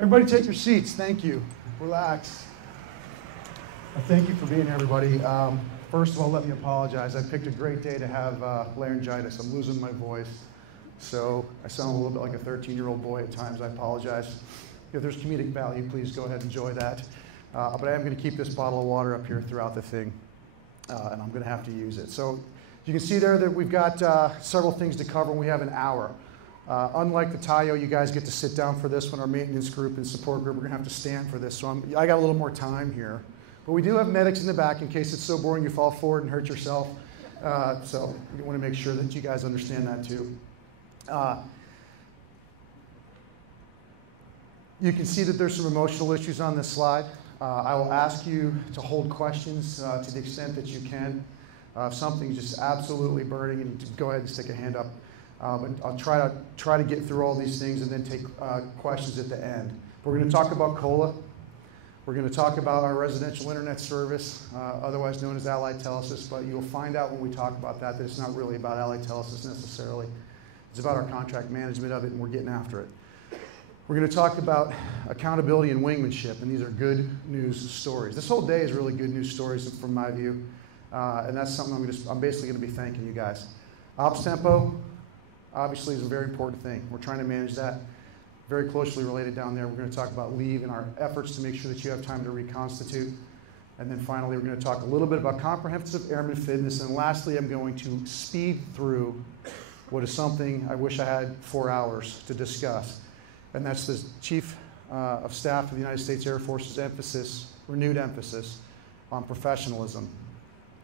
Everybody take your seats. Thank you. Relax. Thank you for being here, everybody. First of all, let me apologize. I picked a great day to have laryngitis. I'm losing my voice. So I sound a little bit like a 13-year-old boy at times. I apologize. If there's comedic value, please go ahead and enjoy that. But I am going to keep this bottle of water up here throughout the thing, and I'm going to have to use it. So you can see there that we've got several things to cover, and we have an hour. Unlike the Tayo, you guys get to sit down for this one. Our maintenance group and support group, we're going to have to stand for this. So I got a little more time here. But we do have medics in the back in case it's so boring you fall forward and hurt yourself. So we want to make sure that you guys understand that too. You can see that there's some emotional issues on this slide. I will ask you to hold questions to the extent that you can. If something's just absolutely burning, and you go ahead and stick a hand up. But I'll try to get through all these things and then take questions at the end. We're going to talk about COLA. We're going to talk about our residential internet service, otherwise known as Allied Telesis, but you'll find out when we talk about that it's not really about Allied Telesis necessarily. It's about our contract management of it, and we're getting after it. We're going to talk about accountability and wingmanship, and these are good news stories. This whole day is really good news stories from my view, and that's something I'm basically going to be thanking you guys. Ops tempo, obviously, is a very important thing. We're trying to manage that. Very closely related down there. We're going to talk about leave and our efforts to make sure that you have time to reconstitute. And then finally, we're going to talk a little bit about comprehensive airman fitness. And lastly, I'm going to speed through what is something I wish I had 4 hours to discuss. And that's the Chief of Staff of the United States Air Force's renewed emphasis on professionalism.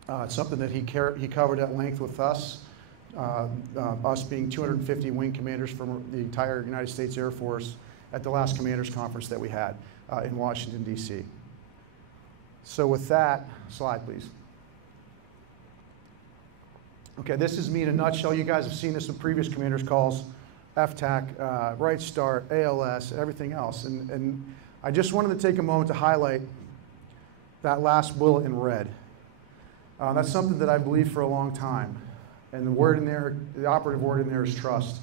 It's something that he covered at length with us. Us being 250 wing commanders from the entire United States Air Force at the last commanders conference that we had in Washington, D.C. So with that, slide please. Okay, this is me in a nutshell. You guys have seen this in previous commanders calls, FTAC, Right Start, ALS, everything else. And I just wanted to take a moment to highlight that last bullet in red. That's something that I believe for a long time. And the word in there, the operative word in there is trust.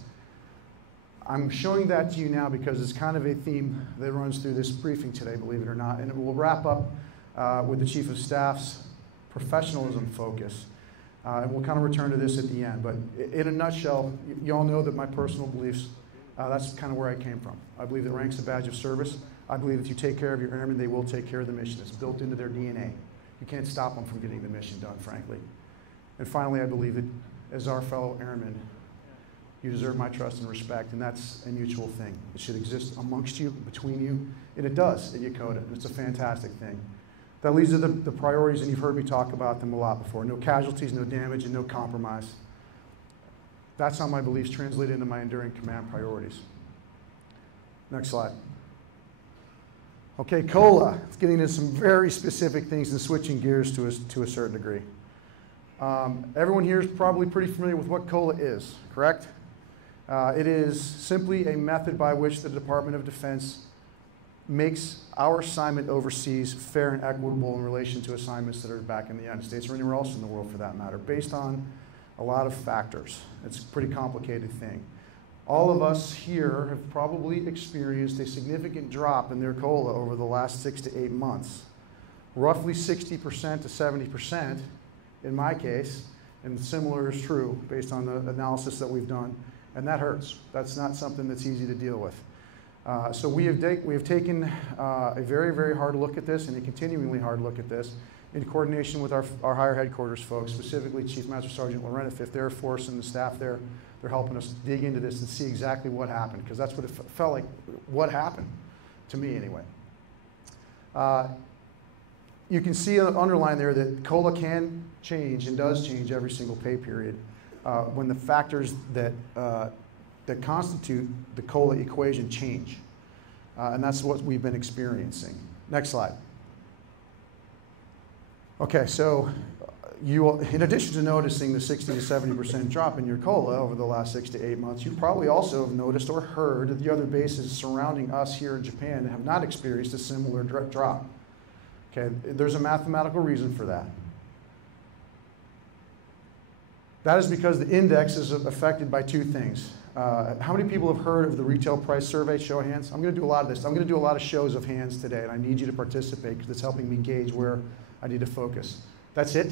I'm showing that to you now because it's kind of a theme that runs through this briefing today, believe it or not. And it will wrap up with the Chief of Staff's professionalism focus. And we'll kind of return to this at the end. But in a nutshell, you all know that my personal beliefs, that's kind of where I came from. I believe that rank's a badge of service. I believe that you take care of your airmen, they will take care of the mission. It's built into their DNA. You can't stop them from getting the mission done, frankly. And finally, I believe that as our fellow airmen, you deserve my trust and respect, and that's a mutual thing. It should exist amongst you, between you, and it does at Yokota. It's a fantastic thing. That leads to the priorities, and you've heard me talk about them a lot before. No casualties, no damage, and no compromise. That's how my beliefs translate into my enduring command priorities. Next slide. Okay, COLA. It's getting into some very specific things and switching gears to a certain degree. Everyone here is probably pretty familiar with what COLA is, correct? It is simply a method by which the Department of Defense makes our assignment overseas fair and equitable in relation to assignments that are back in the United States or anywhere else in the world for that matter, based on a lot of factors. It's a pretty complicated thing. All of us here have probably experienced a significant drop in their COLA over the last 6 to 8 months. Roughly 60% to 70%. In my case, and similar is true based on the analysis that we've done, and that hurts. That's not something that's easy to deal with. So we have taken a very, very hard look at this and a continuingly hard look at this in coordination with our higher headquarters folks, specifically Chief Master Sergeant Lorena, 5th Air Force, and the staff there. They're helping us dig into this and see exactly what happened, because that's what it felt like, what happened, to me anyway. You can see underlined there that COLA can change and does change every single pay period when the factors that constitute the COLA equation change. And that's what we've been experiencing. Next slide. Okay, so you will, in addition to noticing the 60 to 70% drop in your COLA over the last 6 to 8 months, you probably also have noticed or heard that the other bases surrounding us here in Japan have not experienced a similar drop. Okay, there's a mathematical reason for that. That is because the index is affected by two things. How many people have heard of the retail price survey? Show of hands. I'm going to do a lot of this. I'm going to do a lot of shows of hands today, and I need you to participate because it's helping me gauge where I need to focus. That's it?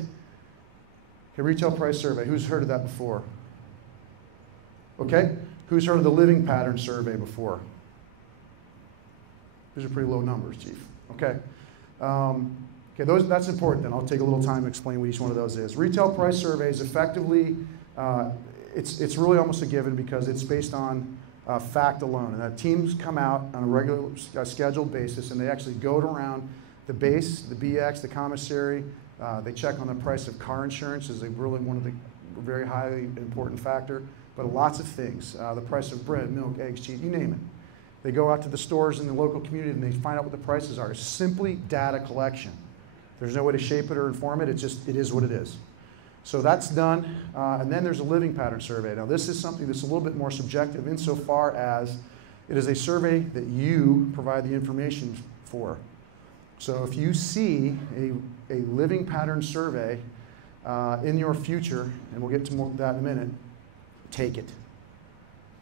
Okay, retail price survey. Who's heard of that before? Okay. Who's heard of the living pattern survey before? These are pretty low numbers, Chief. Okay. Okay, that's important then. I'll take a little time to explain what each one of those is. Retail price survey is effectively, it's really almost a given because it's based on fact alone. And that teams come out on a regular scheduled basis and they actually go around the base, the BX, the commissary. They check on the price of car insurance as really one of the very highly important factor. But lots of things, the price of bread, milk, eggs, cheese, you name it. They go out to the stores in the local community and they find out what the prices are. It's simply data collection. There's no way to shape it or inform it. It is what it is. So that's done. And then there's a living pattern survey. Now this is something that's a little bit more subjective insofar as it is a survey that you provide the information for. So if you see a living pattern survey in your future, and we'll get to more of that in a minute, take it.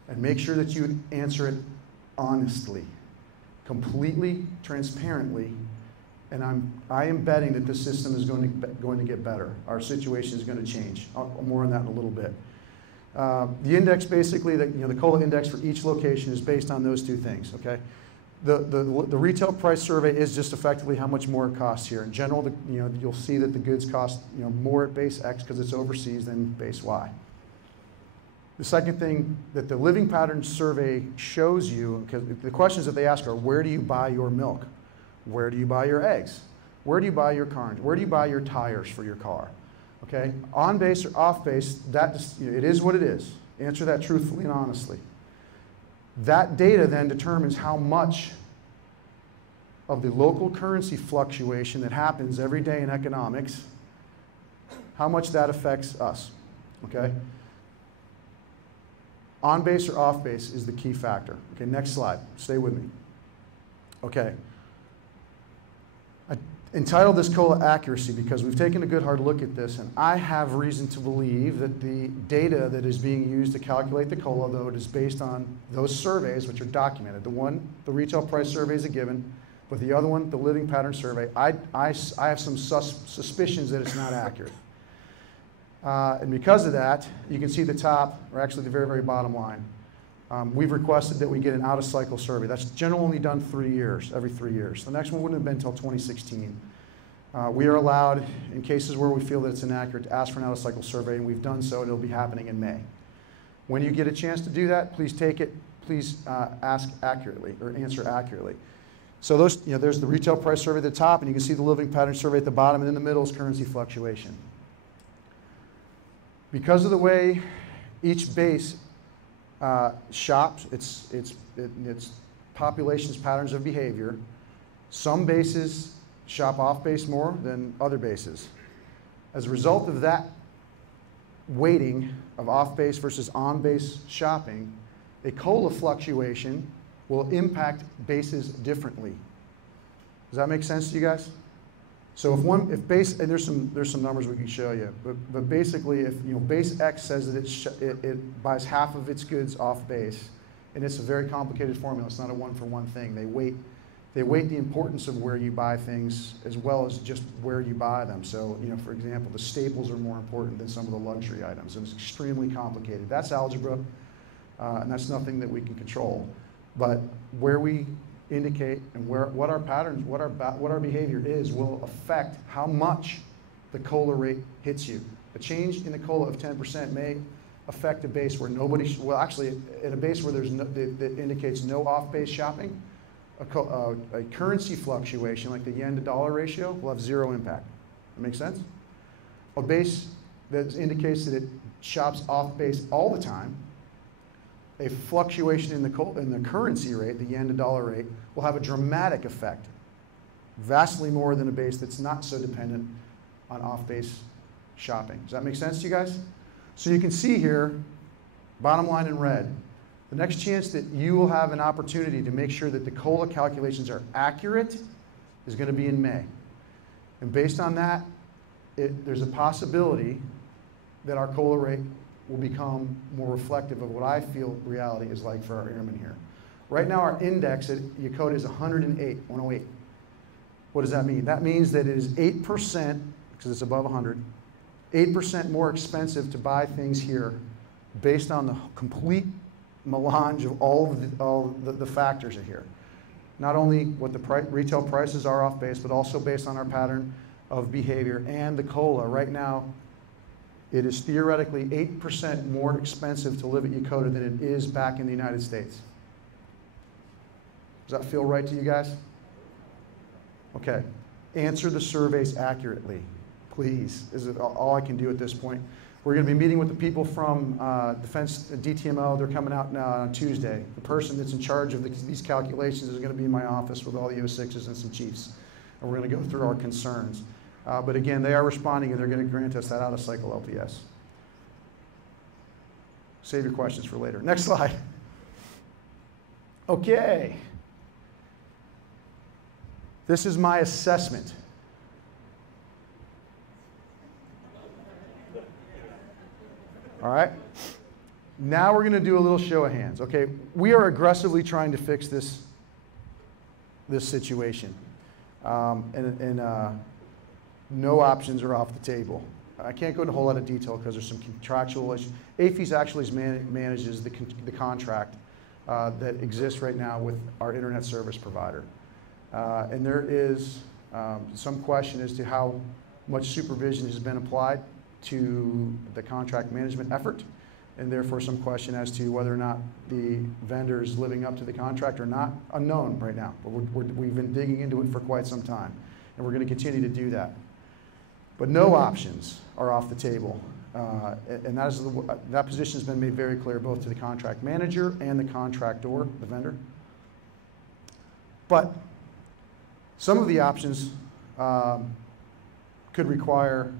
And make sure that you answer it honestly, completely, transparently, and I am betting that this system is going to get better. Our situation is going to change. More on that in a little bit. The index, basically, the COLA index for each location is based on those two things. Okay, the retail price survey is just effectively how much more it costs here. In general, you'll see that the goods cost more at base X because it's overseas than base Y. The second thing that the living pattern survey shows you, because the questions that they ask are, where do you buy your milk? Where do you buy your eggs? Where do you buy your car? Where do you buy your tires for your car? Okay, on base or off base, it is what it is. Answer that truthfully and honestly. That data then determines how much of the local currency fluctuation that happens every day in economics, how much that affects us. Okay? On base or off base is the key factor. Okay, next slide. Stay with me. Okay. I entitled this COLA accuracy because we've taken a good hard look at this, and I have reason to believe that the data that is being used to calculate the COLA, though it is based on those surveys which are documented. The one, the retail price survey is a given, but the other one, the living pattern survey, I have some suspicions that it's not accurate. And because of that, you can see the top, or actually the very, very bottom line. We've requested that we get an out-of-cycle survey. That's generally only done every 3 years. The next one wouldn't have been until 2016. We are allowed, in cases where we feel that it's inaccurate, to ask for an out-of-cycle survey, and we've done so, and it'll be happening in May. When you get a chance to do that, please take it. Please ask accurately, or answer accurately. So there's the retail price survey at the top, and you can see the living pattern survey at the bottom, and in the middle is currency fluctuation. Because of the way each base shops, its population's patterns of behavior, some bases shop off base more than other bases. As a result of that weighting of off base versus on base shopping, a COLA fluctuation will impact bases differently. Does that make sense to you guys? So if base, and there's some numbers we can show you, but basically if base X says that it buys half of its goods off base, and it's a very complicated formula, it's not a one-for-one thing. They weight the importance of where you buy things as well as just where you buy them. So for example, the staples are more important than some of the luxury items, and it's extremely complicated. That's algebra, and that's nothing that we can control. But where we indicate and what our patterns, what our behavior is will affect how much the COLA rate hits you. A change in the COLA of 10% may affect a base where actually at a base where that indicates no off-base shopping, a currency fluctuation like the yen to dollar ratio will have zero impact. That make sense? A base that indicates that it shops off base all the time, a fluctuation in the currency rate, the yen to dollar rate, will have a dramatic effect, vastly more than a base that's not so dependent on off-base shopping. Does that make sense to you guys? So you can see here, bottom line in red, the next chance that you will have an opportunity to make sure that the COLA calculations are accurate is going to be in May. And based on that, there's a possibility that our COLA rate will become more reflective of what I feel reality is like for our airmen here. Right now, our index at Yokota is 108. What does that mean? That means that it is 8%, because it's above 100, 8% more expensive to buy things here based on the complete melange of all the factors are here. Not only what the retail prices are off base, but also based on our pattern of behavior and the COLA. Right now, it is theoretically 8% more expensive to live at Yokota than it is back in the United States. Does that feel right to you guys? Okay. Answer the surveys accurately, please. Is it all I can do at this point? We're going to be meeting with the people from Defense DTMO. They're coming out on Tuesday. The person that's in charge of these calculations is going to be in my office with all the O6s and some chiefs. And we're going to go through our concerns. But again, they are responding, and they're going to grant us that out-of-cycle LPS. Save your questions for later. Next slide. Okay. This is my assessment. All right? Now we're going to do a little show of hands. Okay, we are aggressively trying to fix this situation. No options are off the table. I can't go into a whole lot of detail because there's some contractual issues. AAFES actually manages the contract that exists right now with our internet service provider. And there is some question as to how much supervision has been applied to the contract management effort, and therefore some question as to whether or not the vendor is living up to the contract or not, unknown right now. But we've been digging into it for quite some time, and we're going to continue to do that. But no options are off the table, and that position has been made very clear both to the contract manager and the contractor, the vendor. But some of the options could require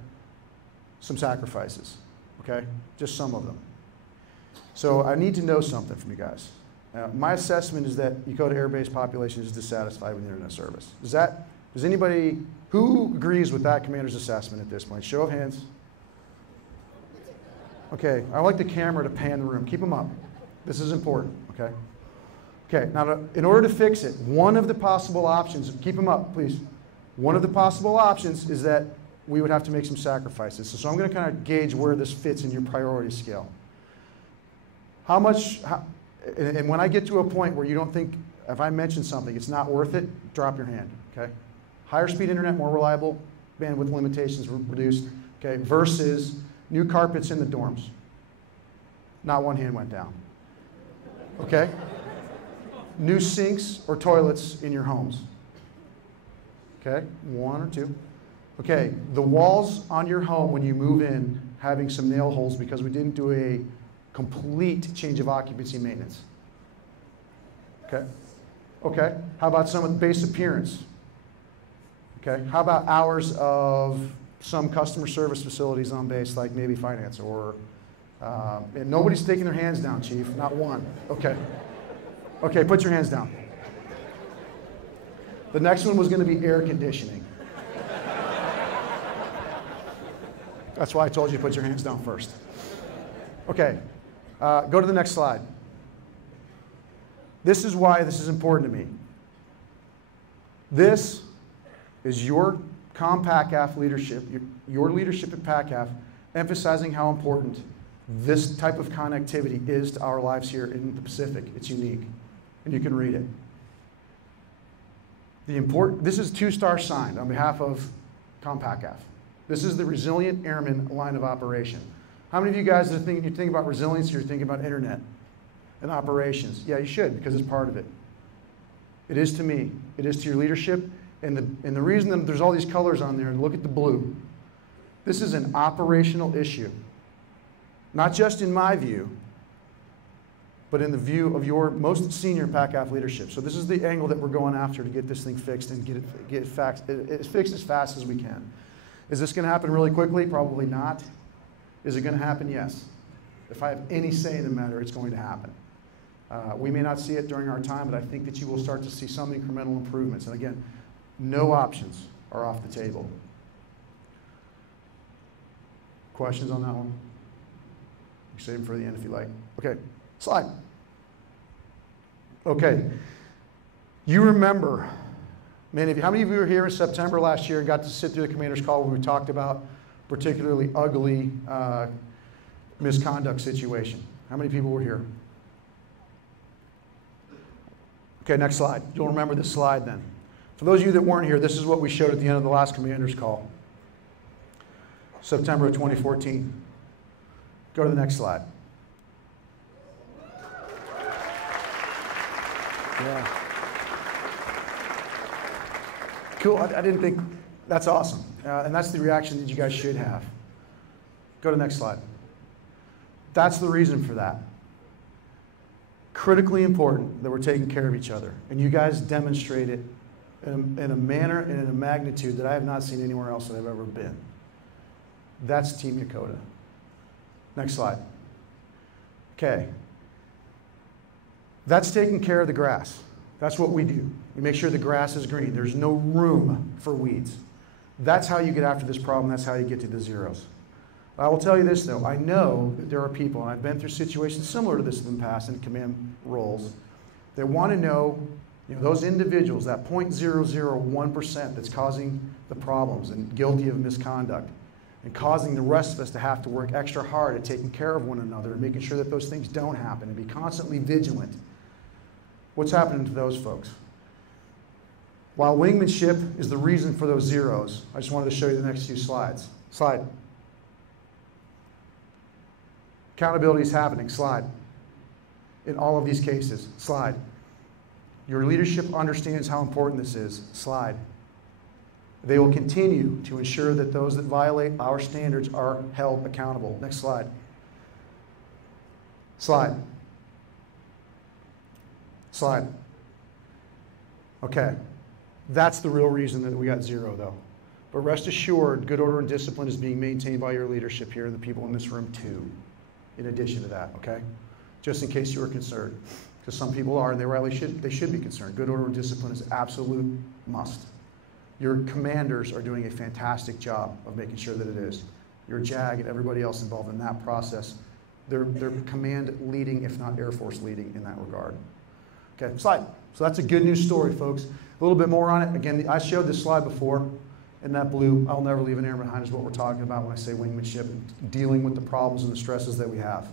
some sacrifices, okay? Just some of them. So I need to know something from you guys. My assessment is that Yokota Air Base population is dissatisfied with internet service. Does anybody, who agrees with that commander's assessment at this point? Show of hands. Okay, I like the camera to pan the room. Keep them up. This is important, okay? Okay, now in order to fix it, one of the possible options, keep them up, please. One of the possible options is that we would have to make some sacrifices. So I'm going to kind of gauge where this fits in your priority scale. And when I get to a point where you don't think, if I mention something, it's not worth it, drop your hand, okay? Higher speed internet, more reliable, bandwidth limitations reduced, okay, versus new carpets in the dorms. Not one hand went down, okay? New sinks or toilets in your homes, okay? One or two. Okay, the walls on your home when you move in having some nail holes because we didn't do a complete change of occupancy maintenance. Okay? Okay, how about some of the base appearance? Okay, how about hours of some customer service facilities on base like maybe finance or, and nobody's taking their hands down, Chief, not one. Okay. Okay, put your hands down. The next one was going to be air conditioning. That's why I told you to put your hands down first. Okay, go to the next slide. This is why this is important to me. This is your COM-PACAF leadership, your leadership at PACAF, emphasizing how important this type of connectivity is to our lives here in the Pacific. It's unique, and you can read it. This is 2-star signed on behalf of COM-PACAF. This is the Resilient Airman line of operation. How many of you guys are thinking, you think about resilience, you're thinking about internet and operations? Yeah, you should, because it's part of it. It is to me. It is to your leadership. And the reason that there's all these colors on there, and look at the blue, this is an operational issue. Not just in my view, but in the view of your most senior PACAF leadership. So this is the angle that we're going after to get this thing fixed and get it fixed as fast as we can. Is this going to happen really quickly? Probably not. Is it going to happen? Yes. If I have any say in the matter, it's going to happen. We may not see it during our time, but I think that you will start to see some incremental improvements. And again, no options are off the table. Questions on that one? Save them for the end if you like. Okay, slide. Okay, you remember, many of you, how many of you were here in September last year and got to sit through the commander's call where we talked about particularly ugly misconduct situation? How many people were here? Okay, next slide. You'll remember this slide then. For those of you that weren't here, this is what we showed at the end of the last commander's call. September of 2014. Go to the next slide. Yeah. Cool. I didn't think, that's awesome. And that's the reaction that you guys should have. Go to the next slide. That's the reason for that. Critically important that we're taking care of each other. And you guys demonstrate it in a manner and in a magnitude that I have not seen anywhere else that I've ever been. That's Team Yokota. Next slide. Okay. That's taking care of the grass. That's what we do. We make sure the grass is green. There's no room for weeds. That's how you get after this problem. That's how you get to the zeros. I will tell you this, though. I know that there are people, and I've been through situations similar to this in the past in command roles, that want to know, those individuals, that 0.001% that's causing the problems and guilty of misconduct and causing the rest of us to have to work extra hard at taking care of one another and making sure that those things don't happen and be constantly vigilant. What's happening to those folks? While wingmanship is the reason for those zeros, I just wanted to show you the next few slides. Slide. Accountability is happening. Slide. In all of these cases. Slide. Your leadership understands how important this is. Slide. They will continue to ensure that those that violate our standards are held accountable. Next slide. Slide. Slide. Okay. That's the real reason that we got zero, though. But rest assured, good order and discipline is being maintained by your leadership here and the people in this room, too, in addition to that, okay? Just in case you were concerned. Because some people are, and they should be concerned. Good order and discipline is an absolute must. Your commanders are doing a fantastic job of making sure that it is. Your JAG and everybody else involved in that process, they're command leading, if not Air Force leading in that regard. Okay, slide. So that's a good news story, folks. A little bit more on it. Again, I showed this slide before in that blue. I'll never leave an airman behind is what we're talking about when I say wingmanship and dealing with the problems and the stresses that we have.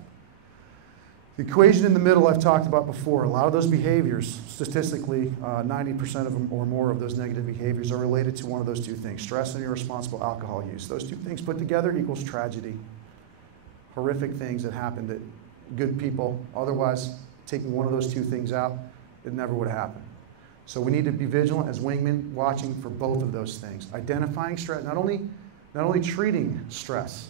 The equation in the middle I've talked about before. A lot of those behaviors, statistically, 90% of them or more of those negative behaviors are related to one of those two things, stress and irresponsible alcohol use. Those two things put together equals tragedy. Horrific things that happen that good people, otherwise taking one of those two things out, it never would happen. So we need to be vigilant as wingmen, watching for both of those things. Identifying stress, not only treating stress,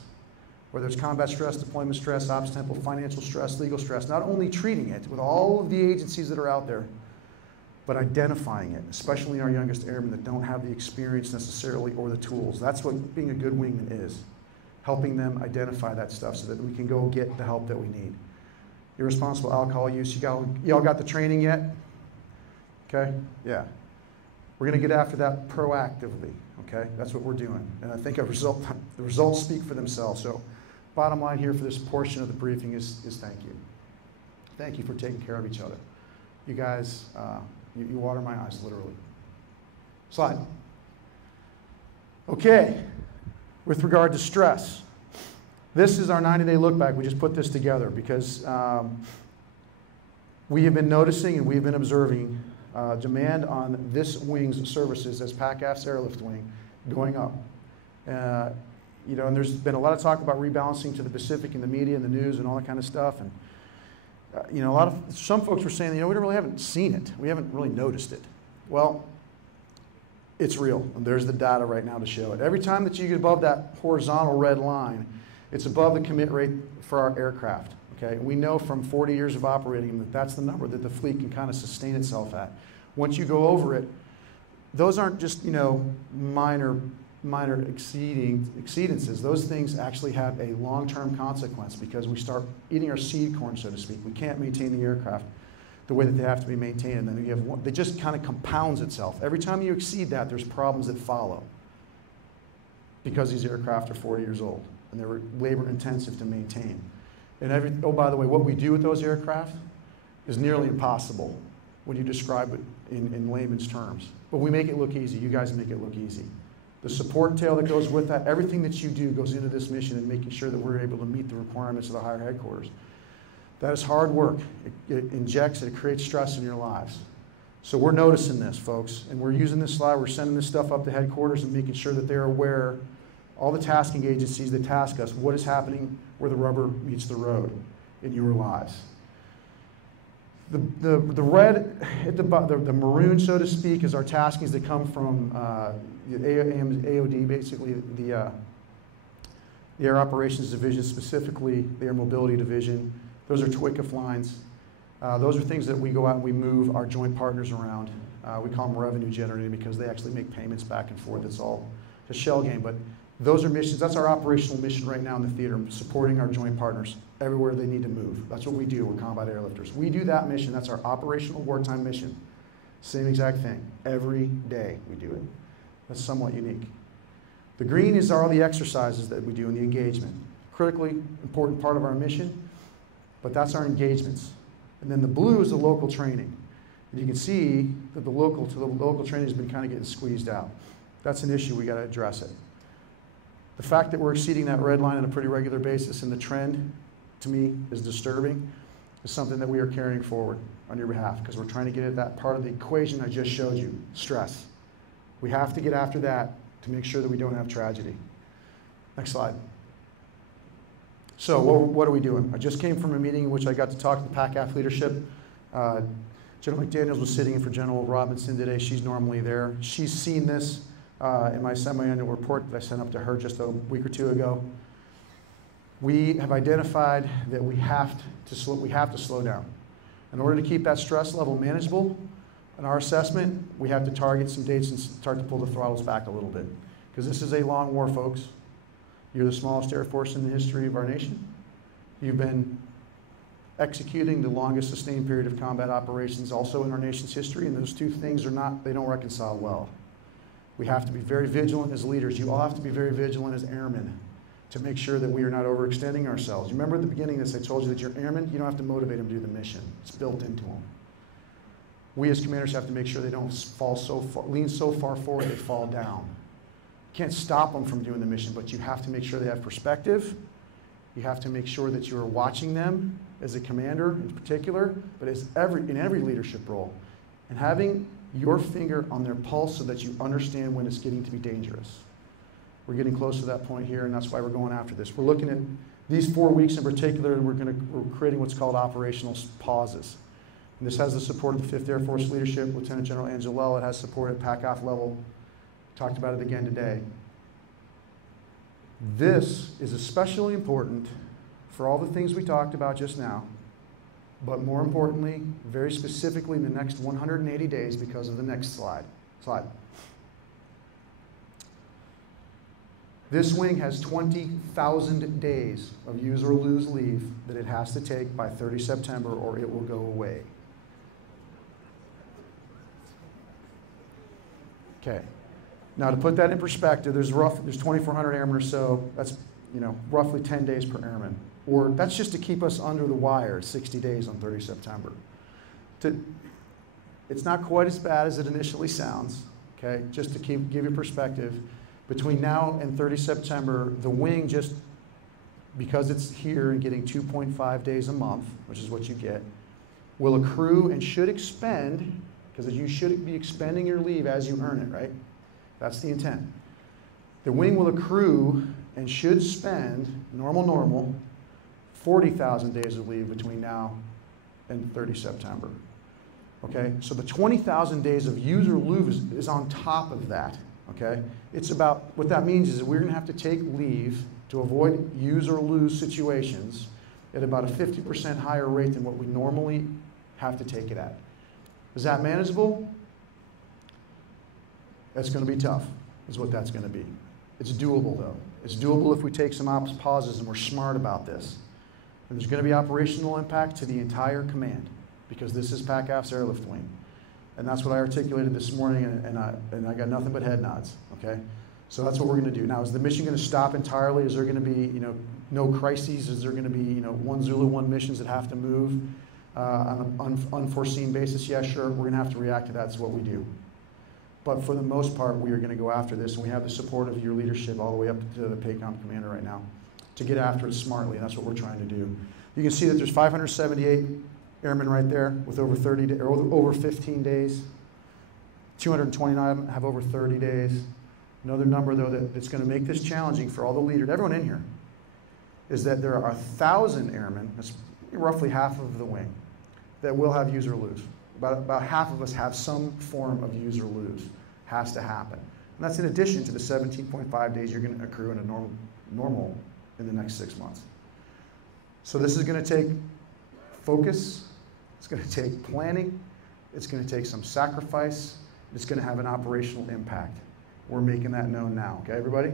whether it's combat stress, deployment stress, ops tempo, financial stress, legal stress, not only treating it with all of the agencies that are out there, but identifying it, especially our youngest airmen that don't have the experience necessarily or the tools. That's what being a good wingman is, helping them identify that stuff so that we can go get the help that we need. Irresponsible alcohol use, y'all got the training yet? Okay, yeah. We're going to get after that proactively, okay? That's what we're doing. And I think the results speak for themselves. So bottom line here for this portion of the briefing is thank you. Thank you for taking care of each other. You guys, you water my eyes, literally. Slide. Okay, with regard to stress, this is our 90-day look back. We just put this together because we have been noticing and we've been observing demand on this wing's services as PACAF's airlift wing going up. And there's been a lot of talk about rebalancing to the Pacific in the media and the news and all that kind of stuff. And some folks were saying, we really haven't seen it. We haven't really noticed it. Well, it's real. And there's the data right now to show it. Every time that you get above that horizontal red line, it's above the commit rate for our aircraft. Okay? We know from 40 years of operating them that that's the number that the fleet can kind of sustain itself at. Once you go over it, those aren't just minor exceedances. Those things actually have a long-term consequence because we start eating our seed corn, so to speak. We can't maintain the aircraft the way that they have to be maintained. And then it just kind of compounds itself. Every time you exceed that, there's problems that follow because these aircraft are 40 years old and they're labor intensive to maintain. And oh, by the way, what we do with those aircraft is nearly impossible when you describe it in layman's terms. But we make it look easy. You guys make it look easy. The support tail that goes with that, everything that you do goes into this mission and making sure that we're able to meet the requirements of the higher headquarters. That is hard work. It injects, it creates stress in your lives. So we're noticing this, folks, and we're using this slide. We're sending this stuff up to headquarters and making sure that they're aware, all the tasking agencies that task us, what is happening where the rubber meets the road in your lives. The red, the maroon, so to speak, is our taskings that come from the AOD, basically the Air Operations Division, specifically the Air Mobility Division. Those are TWICF lines. Those are things that we go out and we move our joint partners around. We call them revenue generating because they actually make payments back and forth. It's all a shell game, but those are missions. That's our operational mission right now in the theater, supporting our joint partners everywhere they need to move. That's what we do with combat airlifters. We do that mission. That's our operational wartime mission. Same exact thing. Every day we do it. That's somewhat unique. The green is all the exercises that we do in the engagement. Critically important part of our mission, but that's our engagements. And then the blue is the local training. And you can see that the local training has been kind of getting squeezed out. That's an issue. We got to address it. The fact that we're exceeding that red line on a pretty regular basis and the trend, to me, is disturbing, is something that we are carrying forward on your behalf because we're trying to get at that part of the equation I just showed you, stress. We have to get after that to make sure that we don't have tragedy. Next slide. So what are we doing? I just came from a meeting in which I got to talk to the PACAF leadership. General McDaniels was sitting in for General Robinson today. She's normally there. She's seen this in my semi-annual report that I sent up to her just a week or two ago. We have identified that we have to slow down. In order to keep that stress level manageable in our assessment, we have to target some dates and start to pull the throttles back a little bit. Because this is a long war, folks. You're the smallest Air Force in the history of our nation. You've been executing the longest sustained period of combat operations also in our nation's history, and those two things they don't reconcile well. We have to be very vigilant as leaders. You all have to be very vigilant as airmen to make sure that we are not overextending ourselves. You remember at the beginning of this, I told you that you're airmen, you don't have to motivate them to do the mission. It's built into them. We as commanders have to make sure they don't lean so far forward they fall down. You can't stop them from doing the mission, but you have to make sure they have perspective. You have to make sure that you are watching them as a commander in particular, but in every leadership role. And having your finger on their pulse so that you understand when it's getting to be dangerous. We're getting close to that point here, and that's why we're going after this. We're looking at these 4 weeks in particular, and we're creating what's called operational pauses. And this has the support of the 5th Air Force leadership, Lieutenant General Angelella. It has support at PACAF level. Talked about it again today. This is especially important for all the things we talked about just now, but more importantly, very specifically in the next 180 days because of the next slide. This wing has 20,000 days of use or lose leave that it has to take by 30 September or it will go away. Okay. Now to put that in perspective, there's 2,400 airmen or so. That's roughly 10 days per airman. Or that's just to keep us under the wire, 60 days on 30 September. It's not quite as bad as it initially sounds, okay? Just to give you perspective, between now and 30 September, the wing just, because it's here and getting 2.5 days a month, which is what you get, will accrue and should expend, because you should be expending your leave as you earn it, right? That's the intent. The wing will accrue and should spend, normal, 40,000 days of leave between now and 30 September. Okay, so the 20,000 days of use or lose is on top of that. Okay, it's about, what that means is that we're going to have to take leave to avoid use or lose situations at about a 50% higher rate than what we normally have to take it at. Is that manageable? That's going to be tough, is what that's going to be. It's doable, though. It's doable if we take some pauses and we're smart about this. And there's going to be operational impact to the entire command, because this is PACAF's airlift wing. And that's what I articulated this morning, and I got nothing but head nods, okay? So that's what we're going to do. Now, is the mission going to stop entirely? Is there going to be, no crises. Is there going to be, you know, 1 Zulu 1 missions that have to move on an unforeseen basis? Yeah, sure. We're going to have to react to that. That's what we do. But for the most part, we are going to go after this, and we have the support of your leadership all the way up to the PACOM commander right now to get after it smartly, and that's what we're trying to do. You can see that there's 578 airmen right there with over 15 days. 229 have over 30 days. Another number, though, that's going to make this challenging for all the leaders, everyone in here, is that there are 1,000 airmen, that's roughly half of the wing, that will have use or lose. About half of us have some form of use or lose. Has to happen. And that's in addition to the 17.5 days you're going to accrue in a normal in the next 6 months. So this is going to take focus. It's going to take planning. It's going to take some sacrifice. It's going to have an operational impact. We're making that known now. Okay, everybody?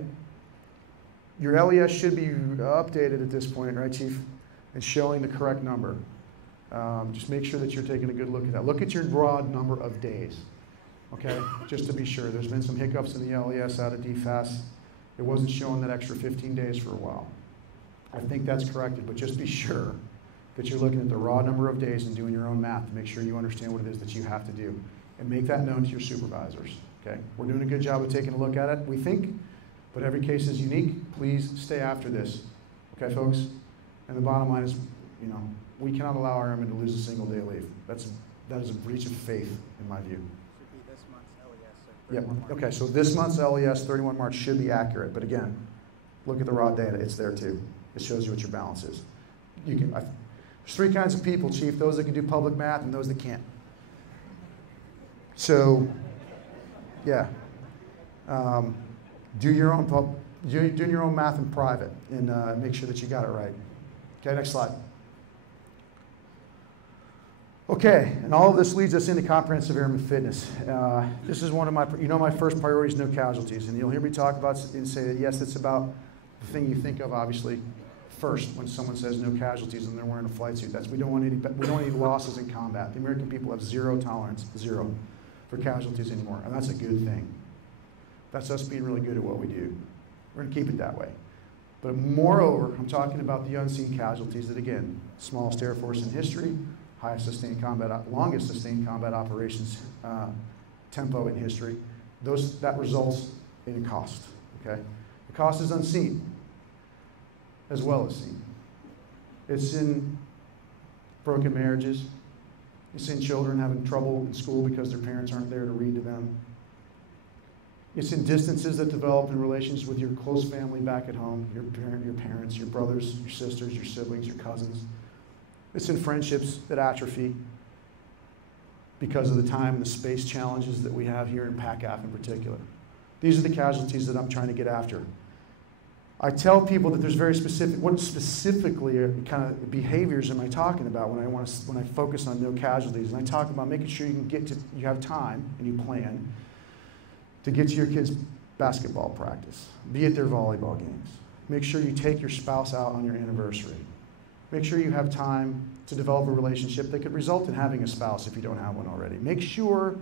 Your LES should be updated at this point, right, Chief? And showing the correct number. Just make sure that you're taking a good look at that. Look at your raw number of days, okay? Just to be sure. There's been some hiccups in the LES out of DFAS. It wasn't showing that extra 15 days for a while. I think that's corrected, but just be sure that you're looking at the raw number of days and doing your own math to make sure you understand what it is that you have to do. And make that known to your supervisors, okay? We're doing a good job of taking a look at it, we think, but every case is unique. Please stay after this, okay, folks? And the bottom line is, you know, we cannot allow our airmen to lose a single day of leave. That is a breach of faith, in my view. Should be this month's LES. So 31 March. Okay, so this month's LES, 31 March, should be accurate. But again, look at the raw data. It's there too. It shows you what your balance is. There's 3 kinds of people, Chief. Those that can do public math and those that can't. So, yeah. Do your own math in private and make sure that you got it right. Okay, next slide. Okay, and all of this leads us into comprehensive airman fitness. This is one of my first priority is no casualties, and you'll hear me talk about and say that yes, it's about the thing you think of obviously first when someone says no casualties and they're wearing a flight suit. We don't want any losses in combat. The American people have zero tolerance, for casualties anymore, and that's a good thing. That's us being really good at what we do. We're going to keep it that way. But moreover, I'm talking about the unseen casualties that, again, smallest Air Force in history, highest sustained combat, longest sustained combat operations tempo in history. That results in a cost. Okay, the cost is unseen as well as seen. It's in broken marriages. It's in children having trouble in school because their parents aren't there to read to them. It's in distances that develop in relations with your close family back at home, your parents, your brothers, your sisters, your siblings, your cousins. It's in friendships that atrophy because of the time and the space challenges that we have here in PACAF in particular. These are the casualties that I'm trying to get after. I tell people that there's very specific, what specifically kind of behaviors am I talking about when I focus on no casualties? And I talk about making sure you have time and you plan to get to your kids' basketball practice, be at their volleyball games. Make sure you take your spouse out on your anniversary. Make sure you have time to develop a relationship that could result in having a spouse if you don't have one already. Make sure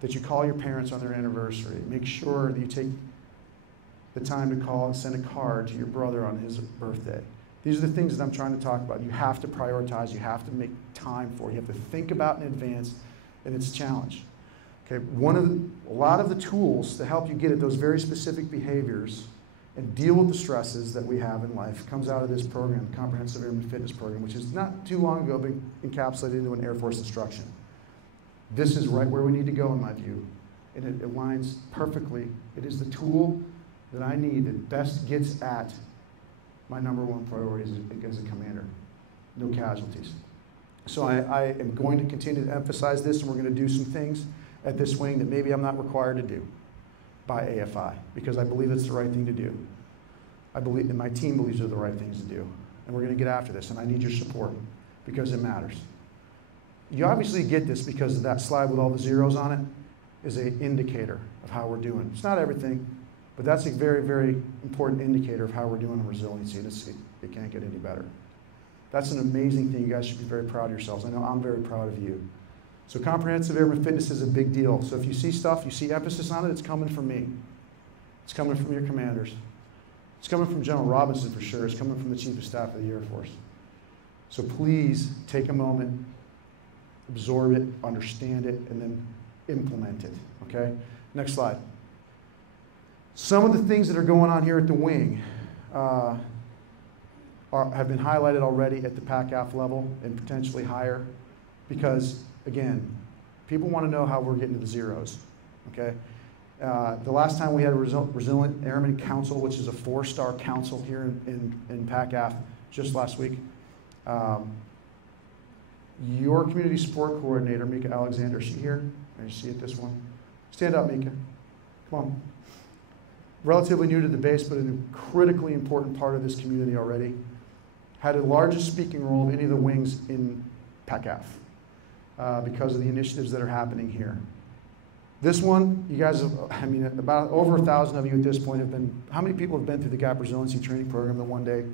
that you call your parents on their anniversary. Make sure that you take the time to call and send a card to your brother on his birthday. These are the things that I'm trying to talk about. You have to prioritize. You have to make time for it. You have to think about in advance, and it's a challenge. Okay, a lot of the tools to help you get at those very specific behaviors and deal with the stresses that we have in life comes out of this program, the Comprehensive Airman Fitness Program, which is not too long ago been encapsulated into an Air Force instruction. This is right where we need to go in my view, and it aligns perfectly. It is the tool that I need that best gets at my #1 priority as a commander, no casualties. So I am going to continue to emphasize this, and we're going to do some things at this wing that maybe I'm not required to do by AFI, because I believe it's the right thing to do. I believe, and my team believes they're the right things to do. And we're going to get after this, and I need your support because it matters. You obviously get this because of that slide with all the zeros on it is an indicator of how we're doing. It's not everything, but that's a very, very important indicator of how we're doing on resiliency. It can't get any better. That's an amazing thing. You guys should be very proud of yourselves. I know I'm very proud of you. So comprehensive airman fitness is a big deal. So if you see stuff, you see emphasis on it, it's coming from me. It's coming from your commanders. It's coming from General Robinson for sure. It's coming from the Chief of Staff of the Air Force. So please take a moment, absorb it, understand it, and then implement it, okay? Next slide. Some of the things that are going on here at the wing have been highlighted already at the PACAF level and potentially higher because, again, people want to know how we're getting to the zeros, okay? The last time we had a Resilient Airman Council, which is a 4-star council here in PACAF, just last week, your community support coordinator, Mika Alexander, is she here? Can you see it, this one? Stand up, Mika. Come on. Relatively new to the base, but a critically important part of this community already. Had the largest speaking role of any of the wings in PACAF because of the initiatives that are happening here. This one, you guys have, I mean, about over 1,000 of you at this point have been, how many people have been through the Gap Resiliency Training Program the one day?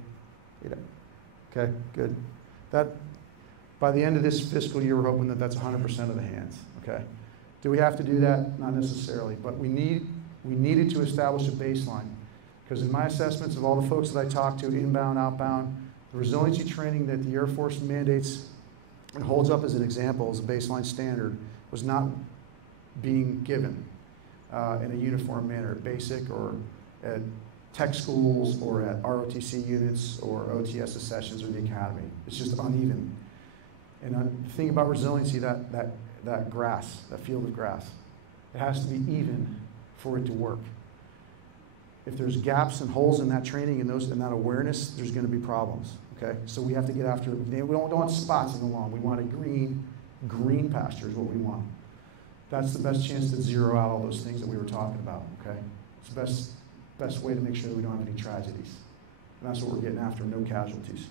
Okay, good. That, by the end of this fiscal year, we're hoping that that's 100% of the hands, okay? Do we have to do that? Not necessarily, but we needed to establish a baseline because in my assessments of all the folks that I talked to, inbound, outbound, the resiliency training that the Air Force mandates and holds up as an example, as a baseline standard, was not being given in a uniform manner at basic or at tech schools or at ROTC units or OTS sessions or the academy. It's just uneven. And the thing about resiliency, that grass, that field of grass, it has to be even for it to work. If there's gaps and holes in that training and that awareness, there's going to be problems. Okay, so we have to get after it. We don't want spots in the lawn. We want a green pasture is what we want. That's the best chance to zero out all those things that we were talking about. Okay, it's the best way to make sure that we don't have any tragedies, and that's what we're getting after. No casualties.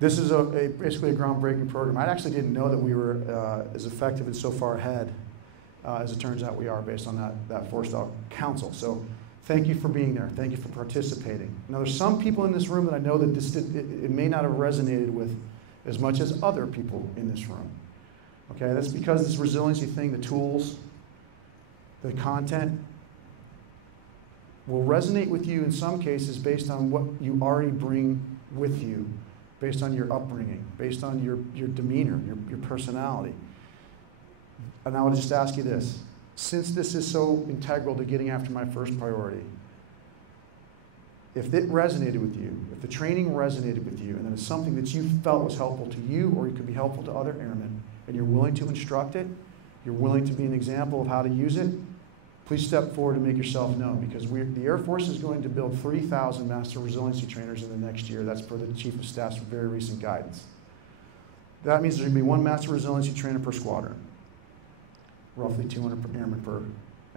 This is basically a groundbreaking program. I actually didn't know that we were as effective and so far ahead as it turns out we are based on that 4-star council. So thank you for being there. Thank you for participating. Now there's some people in this room that I know that it may not have resonated with as much as other people in this room. Okay, that's because this resiliency thing, the tools, the content, will resonate with you in some cases based on what you already bring with you, based on your upbringing, based on your demeanor, your personality. And I would just ask you this, since this is so integral to getting after my first priority, if it resonated with you, if the training resonated with you, and then it's something that you felt was helpful to you or it could be helpful to other airmen, and you're willing to instruct it, you're willing to be an example of how to use it, please step forward and make yourself known, because the Air Force is going to build 3,000 Master Resiliency Trainers in the next year. That's per the Chief of Staff's very recent guidance. That means there's going to be 1 Master Resiliency Trainer per squadron. Roughly 200 airmen per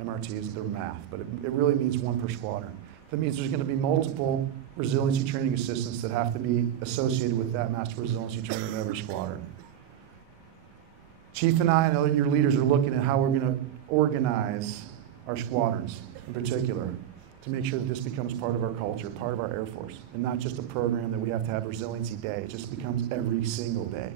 MRT is their math, but it really means 1 per squadron. That means there's going to be multiple resiliency training assistants that have to be associated with that Master Resiliency Trainer in every squadron. Chief and I and your leaders are looking at how we're going to organize our squadrons in particular to make sure that this becomes part of our culture, part of our Air Force, and not just a program that we have to have resiliency day. It just becomes every single day.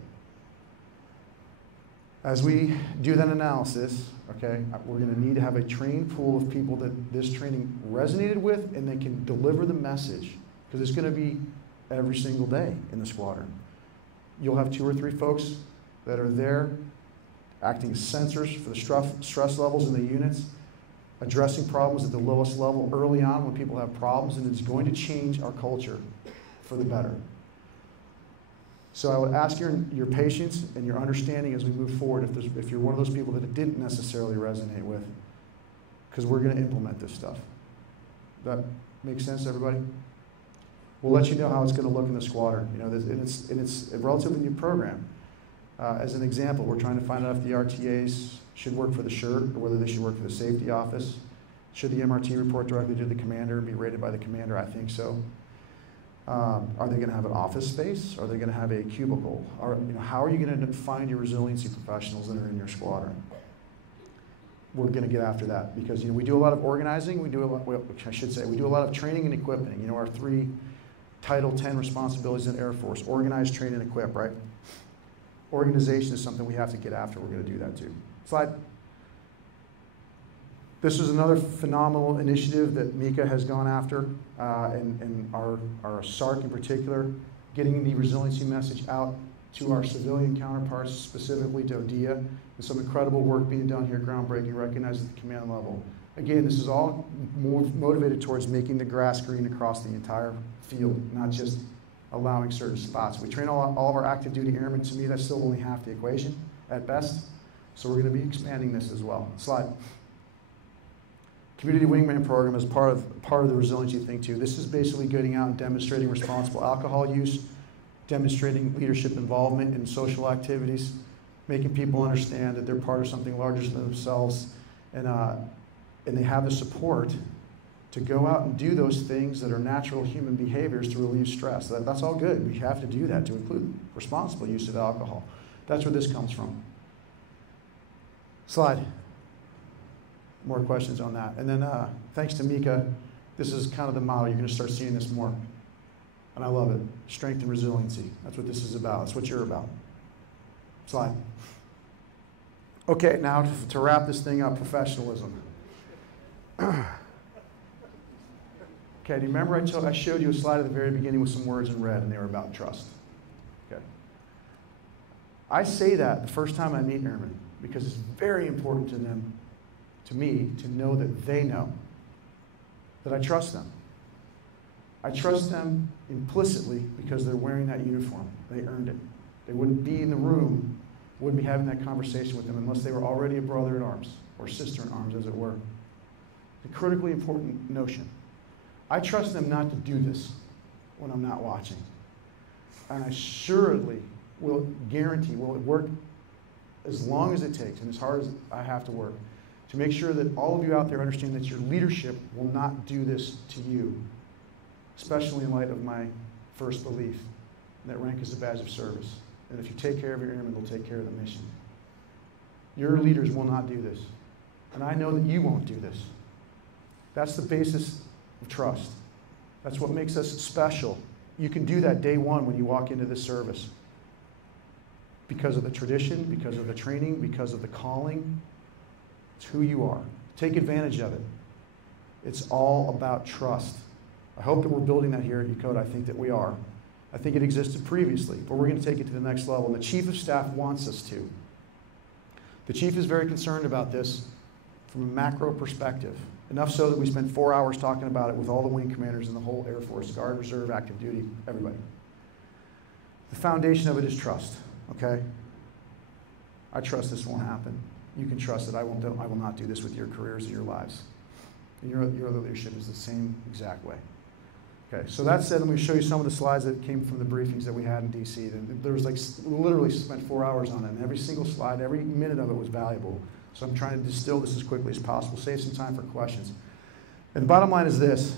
As we do that analysis, okay, we're going to need to have a trained pool of people that this training resonated with and they can deliver the message, because it's going to be every single day in the squadron. You'll have 2 or 3 folks that are there acting as sensors for the stress levels in the units, addressing problems at the lowest level early on when people have problems, and it's going to change our culture for the better. So I would ask your patience and your understanding as we move forward if you're one of those people that it didn't necessarily resonate with, because we're going to implement this stuff. That makes sense, everybody? We'll let you know how it's going to look in the squadron. You know, and it's a relatively new program. As an example, we're trying to find out if the RTAs should work for the SHIRT or whether they should work for the safety office. Should the MRT report directly to the commander and be rated by the commander? I think so. Are they going to have an office space? Are they going to have a cubicle? How are you going to find your resiliency professionals that are in your squadron? We're going to get after that because we do a lot of organizing. We do a lot of training and equipping. Our 3 Title 10 responsibilities in the Air Force: organize, train, and equip. Right? Organization is something we have to get after. We're going to do that too. Slide. This is another phenomenal initiative that Mika has gone after, and our SARC in particular, getting the resiliency message out to our civilian counterparts, specifically to ODIA, and some incredible work being done here, groundbreaking, recognized at the command level. Again, this is all motivated towards making the grass green across the entire field, not just allowing certain spots. We train all of our active duty airmen. To me, that's still only half the equation at best. So we're going to be expanding this as well. Slide. Community Wingman Program is part of the resiliency thing too. This is basically getting out and demonstrating responsible alcohol use, demonstrating leadership involvement in social activities, making people understand that they're part of something larger than themselves, and they have the support to go out and do those things that are natural human behaviors to relieve stress. That's all good. We have to do that to include responsible use of alcohol. That's where this comes from. Slide. More questions on that. And then thanks to Mika, this is kind of the model. You're going to start seeing this more. And I love it. Strength and resiliency. That's what this is about. That's what you're about. Slide. Okay, now to wrap this thing up, professionalism. Okay, do you remember I showed you a slide at the very beginning with some words in red, and they were about trust? Okay. I say that the first time I meet airmen because it's very important to them, to me, to know that they know that I trust them. I trust them implicitly because they're wearing that uniform. They earned it. They wouldn't be in the room, wouldn't be having that conversation with them unless they were already a brother in arms, or sister in arms, as it were. It's a critically important notion. I trust them not to do this when I'm not watching. And I assuredly will guarantee, will it work as long as it takes and as hard as I have to work, to make sure that all of you out there understand that your leadership will not do this to you, especially in light of my first belief that rank is a badge of service. And if you take care of your airmen, they'll take care of the mission. Your leaders will not do this. And I know that you won't do this. That's the basis of trust. That's what makes us special. You can do that day one when you walk into this service. Because of the tradition, because of the training, because of the calling. It's who you are. Take advantage of it. It's all about trust. I hope that we're building that here at Yokota. I think that we are. I think it existed previously, but we're going to take it to the next level. And the Chief of Staff wants us to. The Chief is very concerned about this from a macro perspective. Enough so that we spent 4 hours talking about it with all the wing commanders in the whole Air Force, Guard, Reserve, active duty, everybody. The foundation of it is trust, okay? I trust this won't happen. You can trust that I will not do this with your careers and your lives. And your other leadership is the same exact way. Okay, so that said, let me show you some of the slides that came from the briefings that we had in DC. There was literally spent 4 hours on it, and every single slide, every minute of it was valuable. So I'm trying to distill this as quickly as possible, save some time for questions. And the bottom line is this,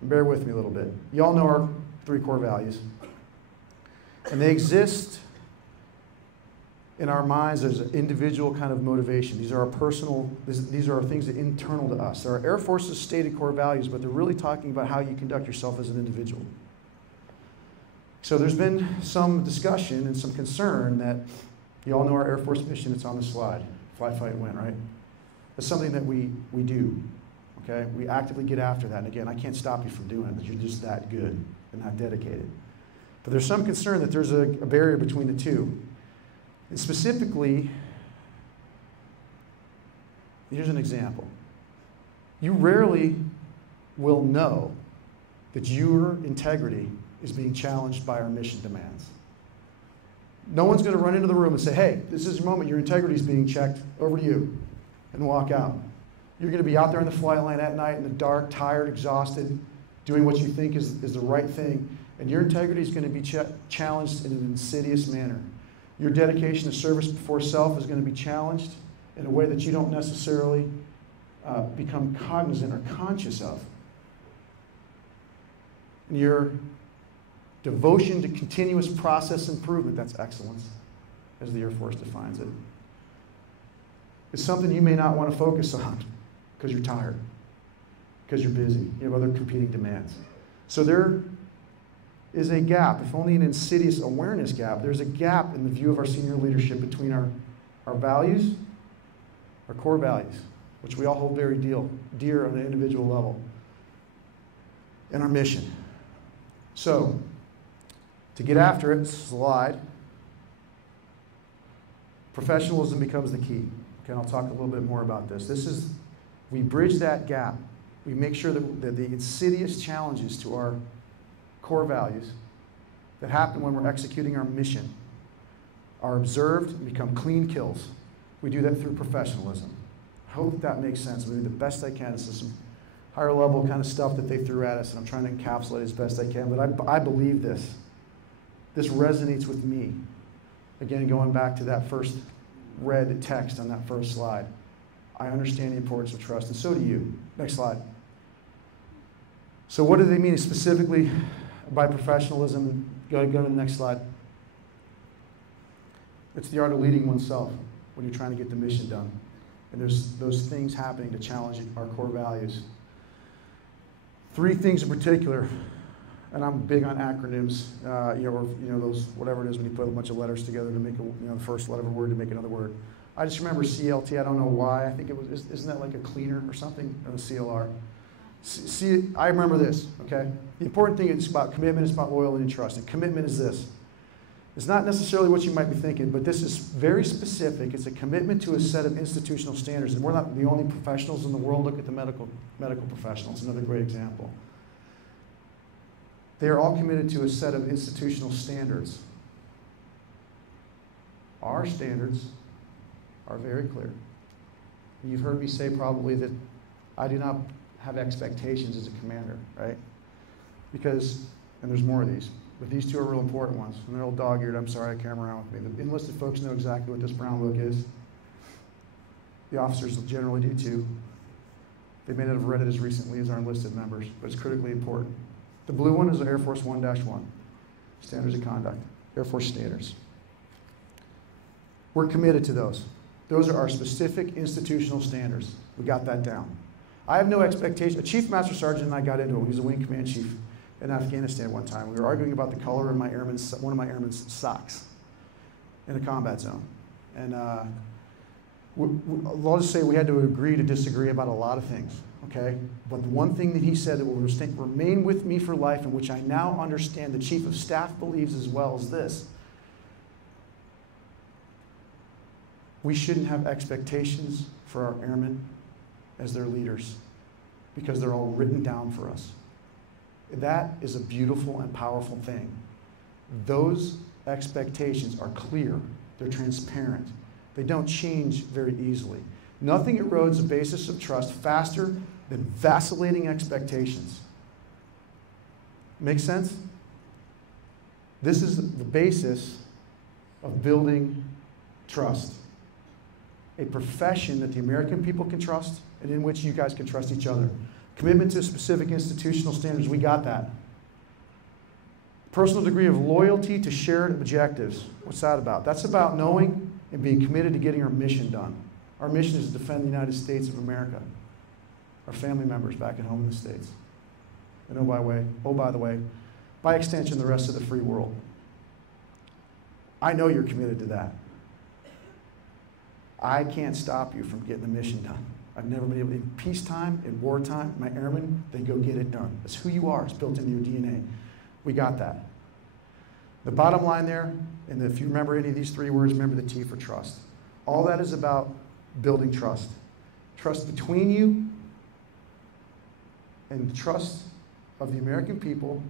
and bear with me a little bit. You all know our 3 core values. And they exist in our minds as an individual kind of motivation. These are our personal, these are things that are internal to us. They're our Air Force's stated core values, but they're really talking about how you conduct yourself as an individual. So there's been some discussion and some concern that you all know our Air Force mission, it's on the slide. Fly, fight, win, right? That's something that we do, okay? We actively get after that. And again, I can't stop you from doing it, but you're just that good and that dedicated. But there's some concern that there's a barrier between the two. And specifically, here's an example. You rarely will know that your integrity is being challenged by our mission demands. No one's going to run into the room and say, hey, this is your moment, your integrity is being checked, over to you, and walk out. You're going to be out there in the flight line at night in the dark, tired, exhausted, doing what you think is the right thing, and your integrity is going to be challenged in an insidious manner. Your dedication to service before self is going to be challenged in a way that you don't necessarily become cognizant or conscious of. And your devotion to continuous process improvement, that's excellence, as the Air Force defines it, is something you may not want to focus on because you're tired, because you're busy, you have other competing demands. So there is a gap, if only an insidious awareness gap, there's a gap in the view of our senior leadership between our values, our core values, which we all hold very dear on an individual level, and our mission. So, to get after it, slide. Professionalism becomes the key. Okay, I'll talk a little bit more about this. We bridge that gap. We make sure that the insidious challenges to our core values that happen when we're executing our mission are observed and become clean kills. We do that through professionalism. I hope that makes sense. I'm doing the best I can. This is some higher level kind of stuff that they threw at us, and I'm trying to encapsulate as best I can, but I believe this. This resonates with me. Again, going back to that first red text on that first slide. I understand the importance of trust, and so do you. Next slide. So what do they mean specifically by professionalism? Go to the next slide. It's the art of leading oneself when you're trying to get the mission done. And there's those things happening to challenge our core values. 3 things in particular, and I'm big on acronyms, those, whatever it is when you put a bunch of letters together to make the first letter of a word to make another word. I just remember CLT, I don't know why. I think it was, isn't that like a cleaner or something? Or the CLR. I remember this, okay? The important thing is about commitment, it's about loyalty and trust. And commitment is this. It's not necessarily what you might be thinking, but this is very specific. It's a commitment to a set of institutional standards. And we're not the only professionals in the world. Look at the medical professionals, another great example. They are all committed to a set of institutional standards. Our standards are very clear. You've heard me say probably that I do not have expectations as a commander, right? Because, and there's more of these, but these 2 are real important ones. And they're all dog-eared. I'm sorry I carry them around with me. The enlisted folks know exactly what this brown book is. The officers generally do too. They may not have read it as recently as our enlisted members, but it's critically important. The blue one is the Air Force 1-1, Standards of Conduct, Air Force Standards. We're committed to those. Those are our specific institutional standards. We got that down. I have no expectation. A chief master sergeant and I got into it. He was a wing command chief in Afghanistan one time. We were arguing about the color of one of my airmen's socks in a combat zone. And I'll just say we had to agree to disagree about a lot of things, okay? But the one thing that he said that will remain with me for life, and which I now understand the chief of staff believes as well, is this. We shouldn't have expectations for our airmen as their leaders because they're all written down for us. That is a beautiful and powerful thing. Those expectations are clear. They're transparent. They don't change very easily. Nothing erodes the basis of trust faster than vacillating expectations. Make sense? This is the basis of building trust. A profession that the American people can trust and in which you guys can trust each other. Commitment to specific institutional standards, we got that. Personal degree of loyalty to shared objectives. What's that about? That's about knowing and being committed to getting our mission done. Our mission is to defend the United States of America, our family members back at home in the States. And by the way, by extension, the rest of the free world. I know you're committed to that. I can't stop you from getting the mission done. I've never been able to, in peacetime, in wartime, my airmen, they go get it done. That's who you are. It's built into your DNA. We got that. The bottom line there, and if you remember any of these 3 words, remember the T for trust. All that is about building trust. Trust between you and the trust of the American people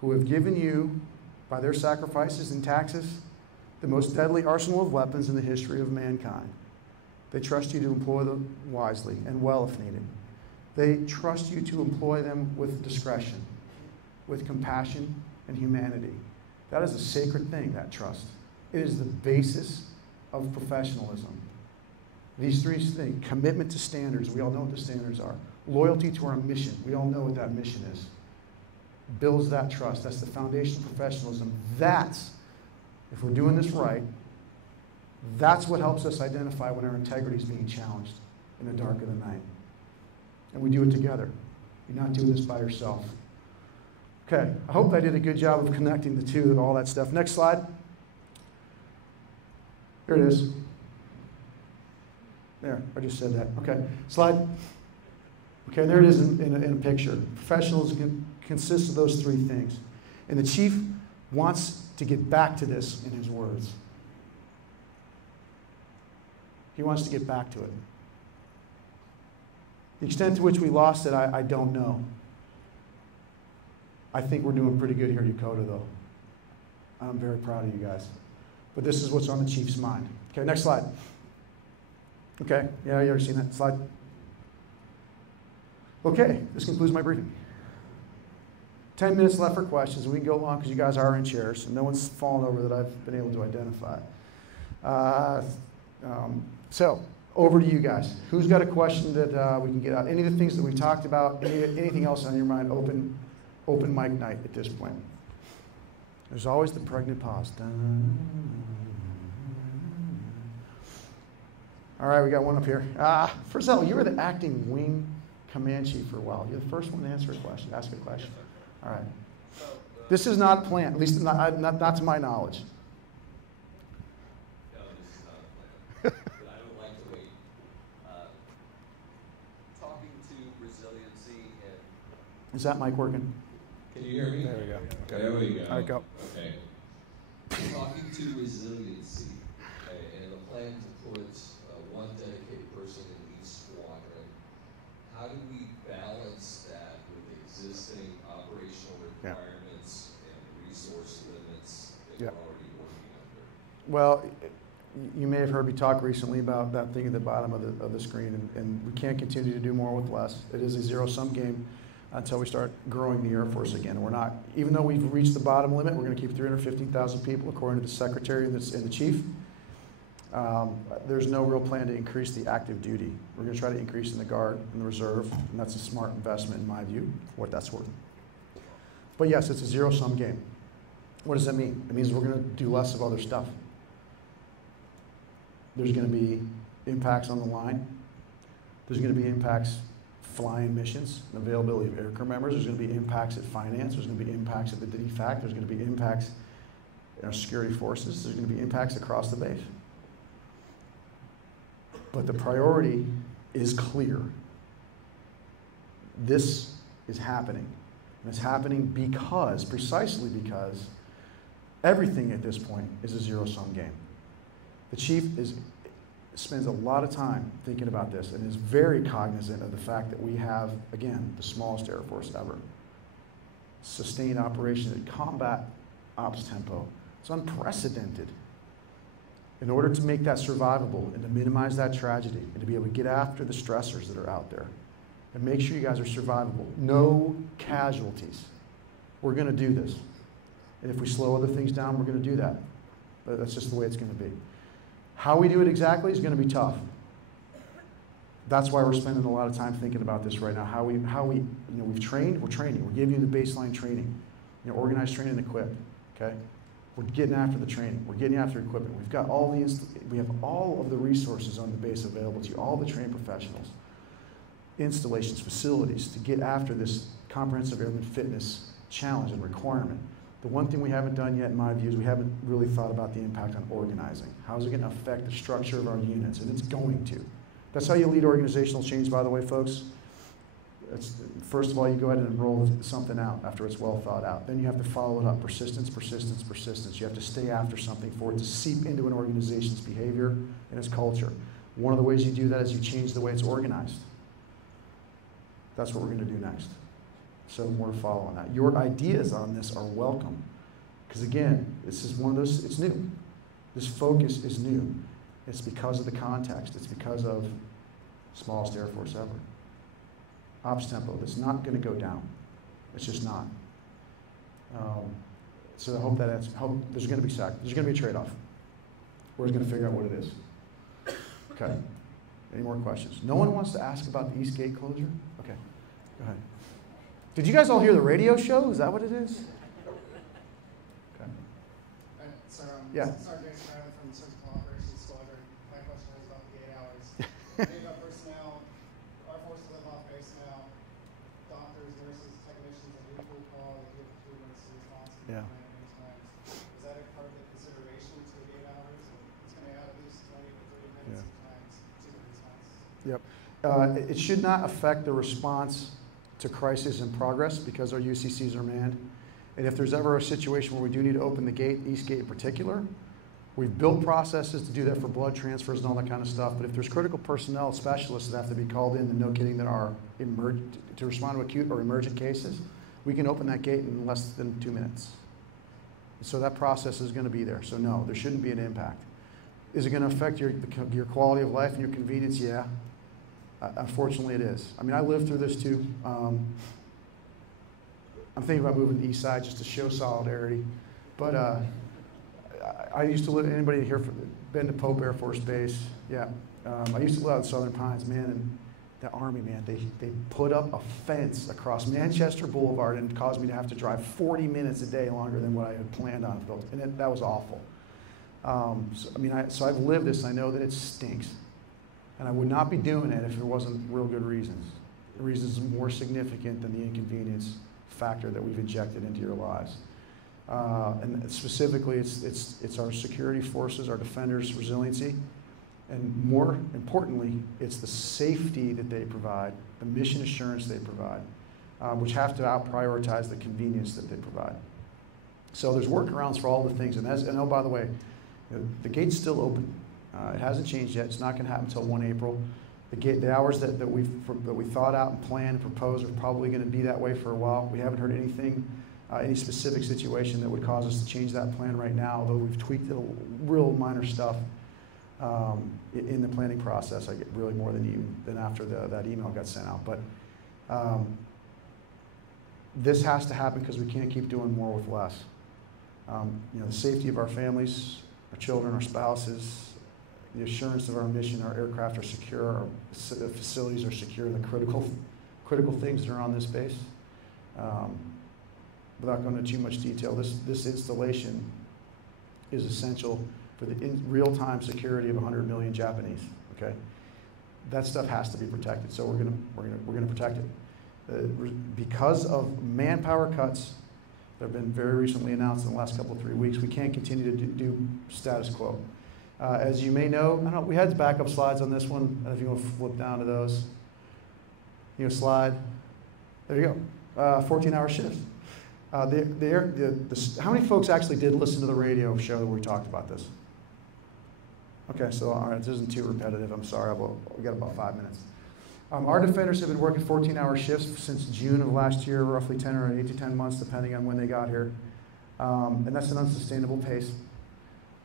who have given you, by their sacrifices and taxes, the most deadly arsenal of weapons in the history of mankind. They trust you to employ them wisely and well if needed. They trust you to employ them with discretion, with compassion and humanity. That is a sacred thing, that trust. It is the basis of professionalism. These 3 things, commitment to standards, we all know what the standards are. Loyalty to our mission, we all know what that mission is. Builds that trust, that's the foundation of professionalism. That's, if we're doing this right, that's what helps us identify when our integrity is being challenged in the dark of the night. And we do it together. You're not doing this by yourself. Okay, I hope I did a good job of connecting the 2 and all that stuff. Next slide. Here it is. There, I just said that. Okay, slide. Okay, there it is in a picture. Professionals consist of those three things. And the chief wants to get back to this in his words. He wants to get back to it. The extent to which we lost it, I don't know. I think we're doing pretty good here at Yokota, though. I'm very proud of you guys. But this is what's on the chief's mind. Okay, next slide. Okay, yeah, you ever seen that slide? Okay, this concludes my briefing. 10 minutes left for questions, and we can go long because you guys are in chairs, and no one's fallen over that I've been able to identify. So, over to you guys. Who's got a question that we can get out? Any of the things that we've talked about, anything else on your mind, open mic night at this point. There's always the pregnant pause. All right, we got one up here. Frizzell, you were the acting wing command chief for a while. You're the first one to answer a question, ask a question. All right. This is not planned, at least not to my knowledge. No, this is not a plan. But I don't like to wait. Talking to resiliency and... Is that mic working? Can you hear me? There we go. Okay. There we go. All right, go. Okay. Talking to resiliency, and a plan to put one dedicated person in each squadron. How do we balance that with existing operational requirements and resource limits that we're already working under? Well, you may have heard me talk recently about that thing at the bottom of the screen, and we can't continue to do more with less. It is a zero-sum game until we start growing the Air Force again. We're not, even though we've reached the bottom limit, we're going to keep 315,000 people, according to the Secretary and the Chief. There's no real plan to increase the active duty. We're going to try to increase in the Guard and the Reserve, and that's a smart investment in my view, for what that's worth. But yes, it's a zero-sum game. What does that mean? It means we're going to do less of other stuff. There's going to be impacts on the line. There's going to be impacts flying missions, and availability of aircrew members. There's going to be impacts at finance. There's going to be impacts at the DFAC. There's going to be impacts in our security forces. There's going to be impacts across the base. But the priority is clear. This is happening. And it's happening precisely because everything at this point is a zero-sum game. The chief spends a lot of time thinking about this and is very cognizant of the fact that we have, again, the smallest Air Force ever. Sustained operation at combat ops tempo. It's unprecedented. In order to make that survivable and to minimize that tragedy and to be able to get after the stressors that are out there and make sure you guys are survivable. No casualties. We're going to do this. And if we slow other things down, we're going to do that. But that's just the way it's going to be. How we do it exactly is going to be tough. That's why we're spending a lot of time thinking about this right now. How we we've trained, we're training. We're giving you the baseline training. Organized, train, and equip. Okay? We're getting after the training. We're getting after equipment. We have all of the resources on the base available to you, all the trained professionals, installations, facilities, to get after this comprehensive airman fitness challenge and requirement. The one thing we haven't done yet, in my view, is we haven't really thought about the impact on organizing. How is it going to affect the structure of our units? And it's going to. That's how you lead organizational change, by the way, folks. First of all, you go ahead and enroll something out after it's well thought out. Then you have to follow it up. Persistence, persistence, persistence. You have to stay after something for it to seep into an organization's behavior and its culture. One of the ways you do that is you change the way it's organized. That's what we're going to do next. So more to follow on that. Your ideas on this are welcome. Because again, this is one of those, it's new. This focus is new. It's because of the context. It's because of smallest Air Force ever. Ops tempo, that's not going to go down. It's just not. So I hope that answers, there's going to be there's going to be a trade-off. We're just going to figure out what it is. Okay. Any more questions? No one wants to ask about the East Gate closure? Okay. Go ahead. Did you guys all hear the radio show? Is that what it is? Okay. Yeah. Sergeant Smith from the Surgical Operations Squadron. My question is about the 8 hours. Many of our personnel, our forces live off base now. Doctors, nurses, technicians, and equal call, they give 2 minutes to response. Yeah. Many times. Is that a part of the consideration to the 8 hours? It's going to add at least 20 to 30 minutes sometimes to the response Yep. It should not affect the response to crisis in progress because our UCCs are manned. And if there's ever a situation where we do need to open the gate, East Gate in particular, we've built processes to do that for blood transfers and all that kind of stuff. But if there's critical personnel specialists that have to be called in, and no kidding, that are to respond to acute or emergent cases, we can open that gate in less than 2 minutes. So that process is going to be there. So no, there shouldn't be an impact. Is it going to affect your quality of life and your convenience? Yeah. Unfortunately, it is. I mean, I lived through this too. I'm thinking about moving to the east side just to show solidarity. But I used to live, anybody here been to Pope Air Force Base? Yeah. I used to live out in Southern Pines, man, and the Army, man, they put up a fence across Manchester Boulevard and caused me to have to drive 40 minutes a day longer than what I had planned on. And that was awful. So I've lived this, and I know that it stinks. And I would not be doing it if there wasn't real good reasons. The reasons more significant than the inconvenience factor that we've injected into your lives. And specifically, it's our security forces, our defenders' resiliency, and more importantly, it's the safety that they provide, the mission assurance they provide, which have to out-prioritize the convenience that they provide. So there's workarounds for all the things. And oh, by the way, the gate's still open. It hasn't changed yet. It's not going to happen until 1 April. The hours that we thought out and planned and proposed are probably going to be that way for a while. We haven't heard anything, any specific situation that would cause us to change that plan right now, although we've tweaked the real minor stuff in the planning process. I get really more than after that email got sent out. But this has to happen because we can't keep doing more with less. The safety of our families, our children, our spouses, the assurance of our mission, our aircraft are secure, our facilities are secure, the critical things that are on this base. Without going into too much detail, this installation is essential for the real-time security of 100 million Japanese. Okay, that stuff has to be protected. So we're gonna protect it. Because of manpower cuts that have been very recently announced in the last couple of 3 weeks, we can't continue to do status quo. As you may know, we had backup slides on this one. I don't know if you want to flip down to those. Slide. There you go. 14-hour shifts. How many folks actually did listen to the radio show where we talked about this? Okay, so all right, this isn't too repetitive. I'm sorry. We got about 5 minutes. Our defenders have been working 14-hour shifts since June of last year, roughly 10 or 8 to 10 months, depending on when they got here. And that's an unsustainable pace.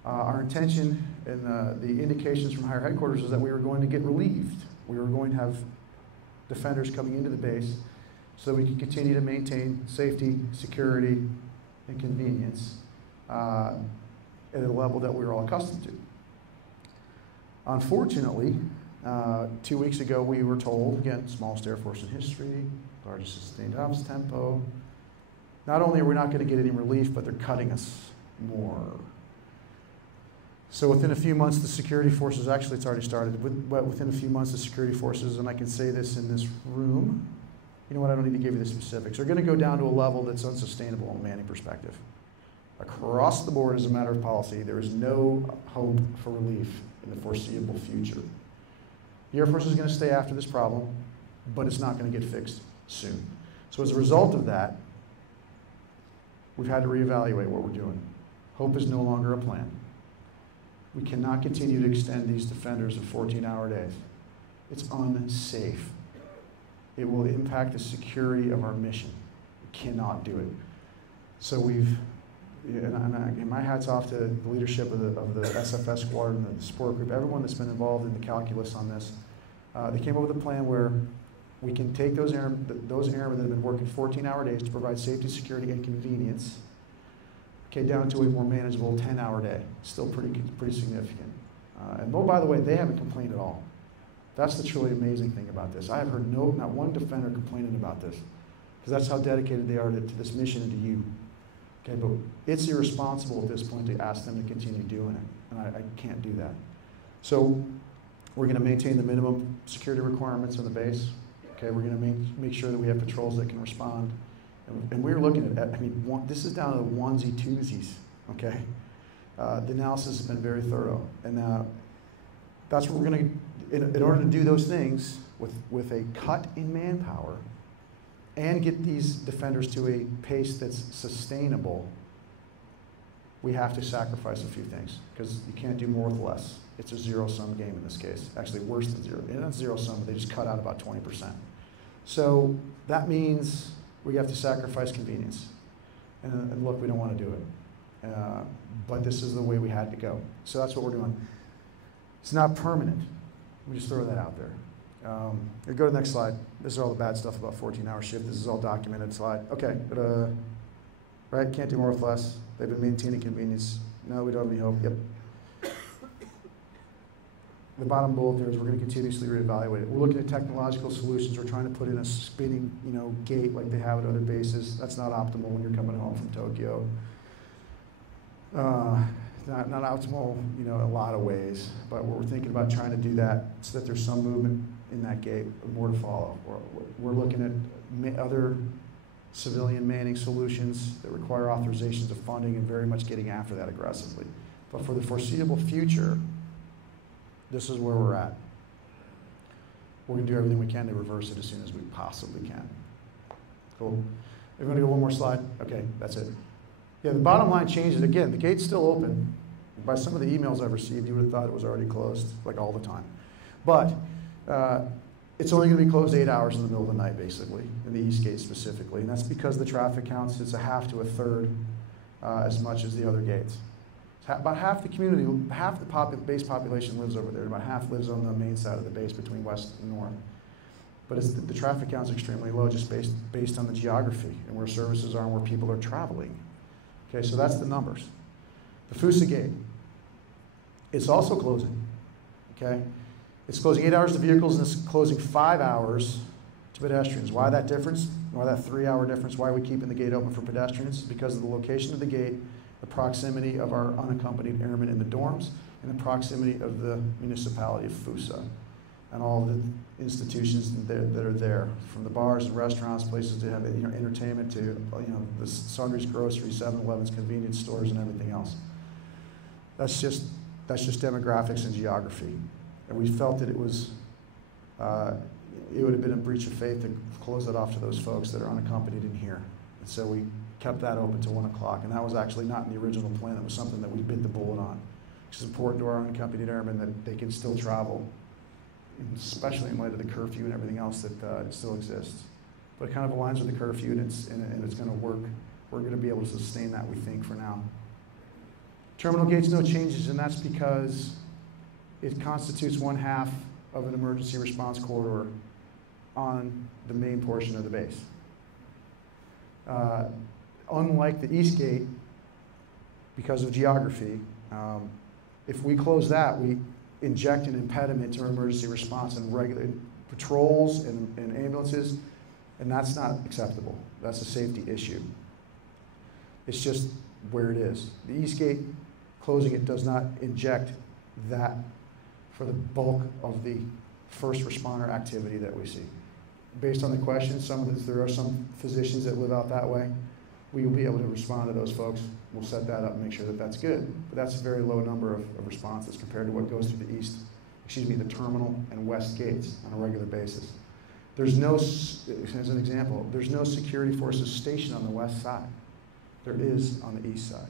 Our intention and the indications from higher headquarters is that we were going to get relieved. We were going to have defenders coming into the base so that we could continue to maintain safety, security, and convenience at a level that we were all accustomed to. Unfortunately, 2 weeks ago we were told, again, smallest Air Force in history, largest sustained ops tempo, not only are we not going to get any relief, but they're cutting us more. So within a few months, the security forces, actually it's already started, but within a few months, the security forces, and I can say this in this room, you know what, I don't need to give you the specifics, are going to go down to a level that's unsustainable from a manning perspective. Across the board, as a matter of policy, there is no hope for relief in the foreseeable future. The Air Force is going to stay after this problem, but it's not going to get fixed soon. So as a result of that, we've had to reevaluate what we're doing. Hope is no longer a plan. We cannot continue to extend these defenders of 14-hour days. It's unsafe. It will impact the security of our mission. We cannot do it. So and my hat's off to the leadership of the SFS squad and the support group, everyone that's been involved in the calculus on this. They came up with a plan where we can take those airmen that have been working 14-hour days to provide safety, security, and convenience, down to a more manageable 10-hour day. Still pretty significant. And oh, by the way, they haven't complained at all. That's the truly amazing thing about this. I have heard not one defender complaining about this, because that's how dedicated they are to this mission and to you. Okay, but it's irresponsible at this point to ask them to continue doing it, and I can't do that. So we're going to maintain the minimum security requirements on the base. Okay, we're going to make sure that we have patrols that can respond. And we're looking at, this is down to the onesie twosies, okay? The analysis has been very thorough. And that's what we're going to, in order to do those things with a cut in manpower and get these defenders to a pace that's sustainable, we have to sacrifice a few things, because you can't do more with less. It's a zero-sum game in this case. Actually, worse than zero. And that's zero-sum, but they just cut out about 20%. So that means we have to sacrifice convenience. And look, we don't want to do it. But this is the way we had to go. So that's what we're doing. It's not permanent. We just throw that out there. Go to the next slide. This is all the bad stuff about 14-hour shift. This is all documented slide. Okay, right, can't do more with less. They've been maintaining convenience. No, we don't have any hope. Yep. The bottom bullet there is we're going to continuously reevaluate it. We're looking at technological solutions. We're trying to put in a spinning, gate like they have at other bases. That's not optimal when you're coming home from Tokyo. Not optimal, in a lot of ways. But we're thinking about trying to do that so that there's some movement in that gate, more to follow. We're looking at other civilian manning solutions that require authorizations of funding and very much getting after that aggressively. But for the foreseeable future, this is where we're at. We're going to do everything we can to reverse it as soon as we possibly can. Cool. Everyone go one more slide? Okay, that's it. Yeah, the bottom line changes. Again, the gate's still open. By some of the emails I've received, you would have thought it was already closed, like all the time. But it's only going to be closed 8 hours in the middle of the night, basically, in the East Gate specifically. And that's because the traffic counts, it's a half to a third as much as the other gates. About half the community, half the base population lives over there. About half lives on the main side of the base between west and north. But the traffic count is extremely low just based on the geography and where services are and where people are traveling. Okay, so that's the numbers. The Fusa Gate, it's also closing. Okay, it's closing 8 hours to vehicles and it's closing 5 hours to pedestrians. Why that difference? Why that 3-hour difference? Why are we keeping the gate open for pedestrians? Because of the location of the gate, the proximity of our unaccompanied airmen in the dorms, and the proximity of the municipality of Fusa and all the institutions that are there, from the bars and restaurants, places to have entertainment, to the sundries, groceries, 7-Elevens, convenience stores, and everything else. That's just demographics and geography, and we felt that it would have been a breach of faith to close it off to those folks that are unaccompanied in here. And so we kept that open to 1 o'clock, and that was actually not in the original plan. It was something that we bit the bullet on. It's important to our unaccompanied airmen that they can still travel, especially in light of the curfew and everything else that still exists. But it kind of aligns with the curfew, and it's going to work. We're going to be able to sustain that, we think, for now. Terminal gates, no changes, and that's because it constitutes 1/2 of an emergency response corridor on the main portion of the base. Unlike the East Gate, because of geography, if we close that, we inject an impediment to emergency response and regular patrols and ambulances, and that's not acceptable. That's a safety issue. It's just where it is. The East Gate, closing it does not inject that for the bulk of the first responder activity that we see. Based on the questions, there are some physicians that live out that way. We will be able to respond to those folks. We'll set that up and make sure that that's good. But that's a very low number of responses compared to what goes through the terminal and west gates on a regular basis. There's no, as an example, there's no security forces stationed on the west side. There is on the east side.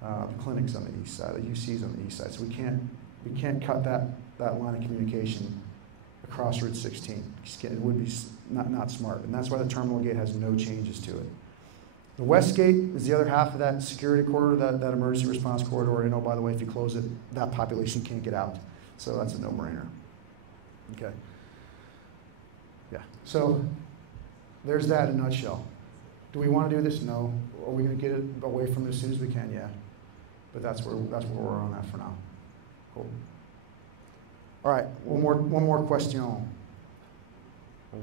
The clinic's on the east side, the UC's on the east side. So we can't cut that line of communication across Route 16. It would be not smart. And that's why the terminal gate has no changes to it. The west gate is the other half of that security corridor, that emergency response corridor. And oh, by the way, if you close it, that population can't get out. So that's a no-brainer. Okay. Yeah. So there's that in a nutshell. Do we want to do this? No. Are we going to get it away from it as soon as we can? Yeah. But that's where we're on that for now. Cool. All right. One more question.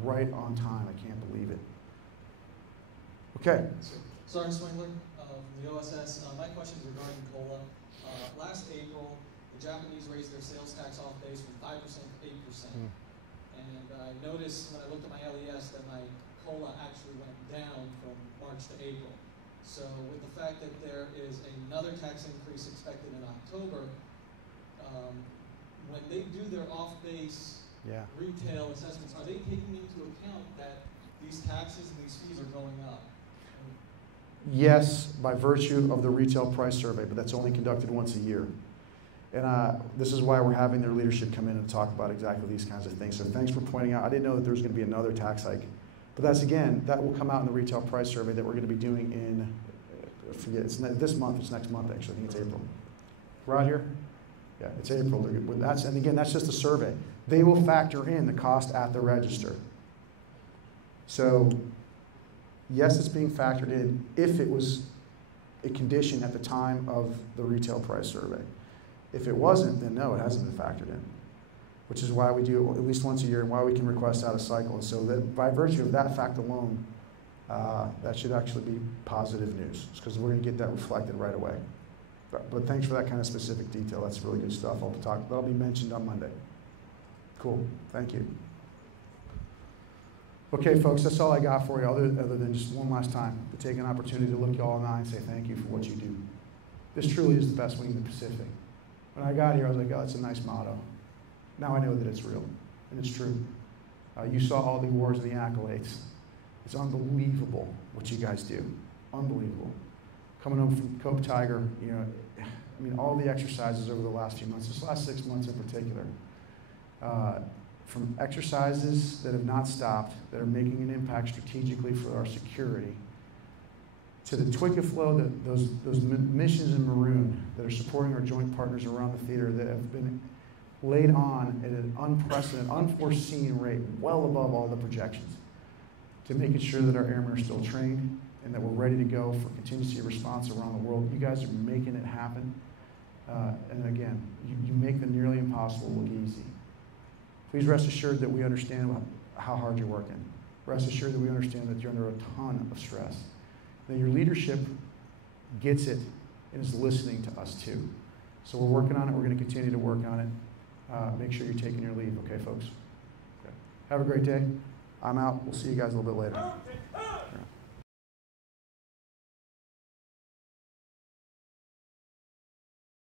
Right on time. I can't believe it. Okay. Sergeant Swingler from the OSS. My question is regarding COLA. Last April, the Japanese raised their sales tax off base from 5% to 8%. And I noticed when I looked at my LES that my COLA actually went down from March to April. So with the fact that there is another tax increase expected in October, when they do their off-base Yeah. retail assessments, are they taking into account that these taxes and these fees are going up? Yes, by virtue of the retail price survey, but that's only conducted once a year. And this is why we're having their leadership come in and talk about exactly these kinds of things. So thanks for pointing out. I didn't know that there was going to be another tax hike. But that's, again, that will come out in the retail price survey that we're going to be doing in, I forget, it's this month, it's next month actually, I think it's April. Right here? Yeah, it's April. And again, that's just a survey. They will factor in the cost at the register. So, yes, it's being factored in if it was a condition at the time of the retail price survey. If it wasn't, then no, it hasn't been factored in, which is why we do it at least once a year and why we can request out a cycle. And so that by virtue of that fact alone, that should actually be positive news, because we're going to get that reflected right away. But thanks for that kind of specific detail. That's really good stuff. That'll be mentioned on Monday. Cool. Thank you. Okay, folks, that's all I got for you, other than just one last time to take an opportunity to look you all in the eye and say thank you for what you do. This truly is the best wing in the Pacific. When I got here, I was like, oh, that's a nice motto. Now I know that it's real, and it's true. You saw all the awards and the accolades. It's unbelievable what you guys do. Unbelievable. Coming home from Cope Tiger, you know, I mean, all the exercises over the last few months, this last 6 months in particular, from exercises that have not stopped, that are making an impact strategically for our security, to the Twig of Flow, those missions in Maroon that are supporting our joint partners around the theater that have been laid on at an unprecedented, unforeseen rate, well above all the projections, to making sure that our airmen are still trained and that we're ready to go for contingency response around the world. You guys are making it happen. And again, you make the nearly impossible look easy. Please rest assured that we understand how hard you're working. Rest assured that we understand that you're under a ton of stress. That your leadership gets it and is listening to us too. So we're working on it. We're going to continue to work on it. Make sure you're taking your leave, okay, folks? Okay. Have a great day. I'm out. We'll see you guys a little bit later.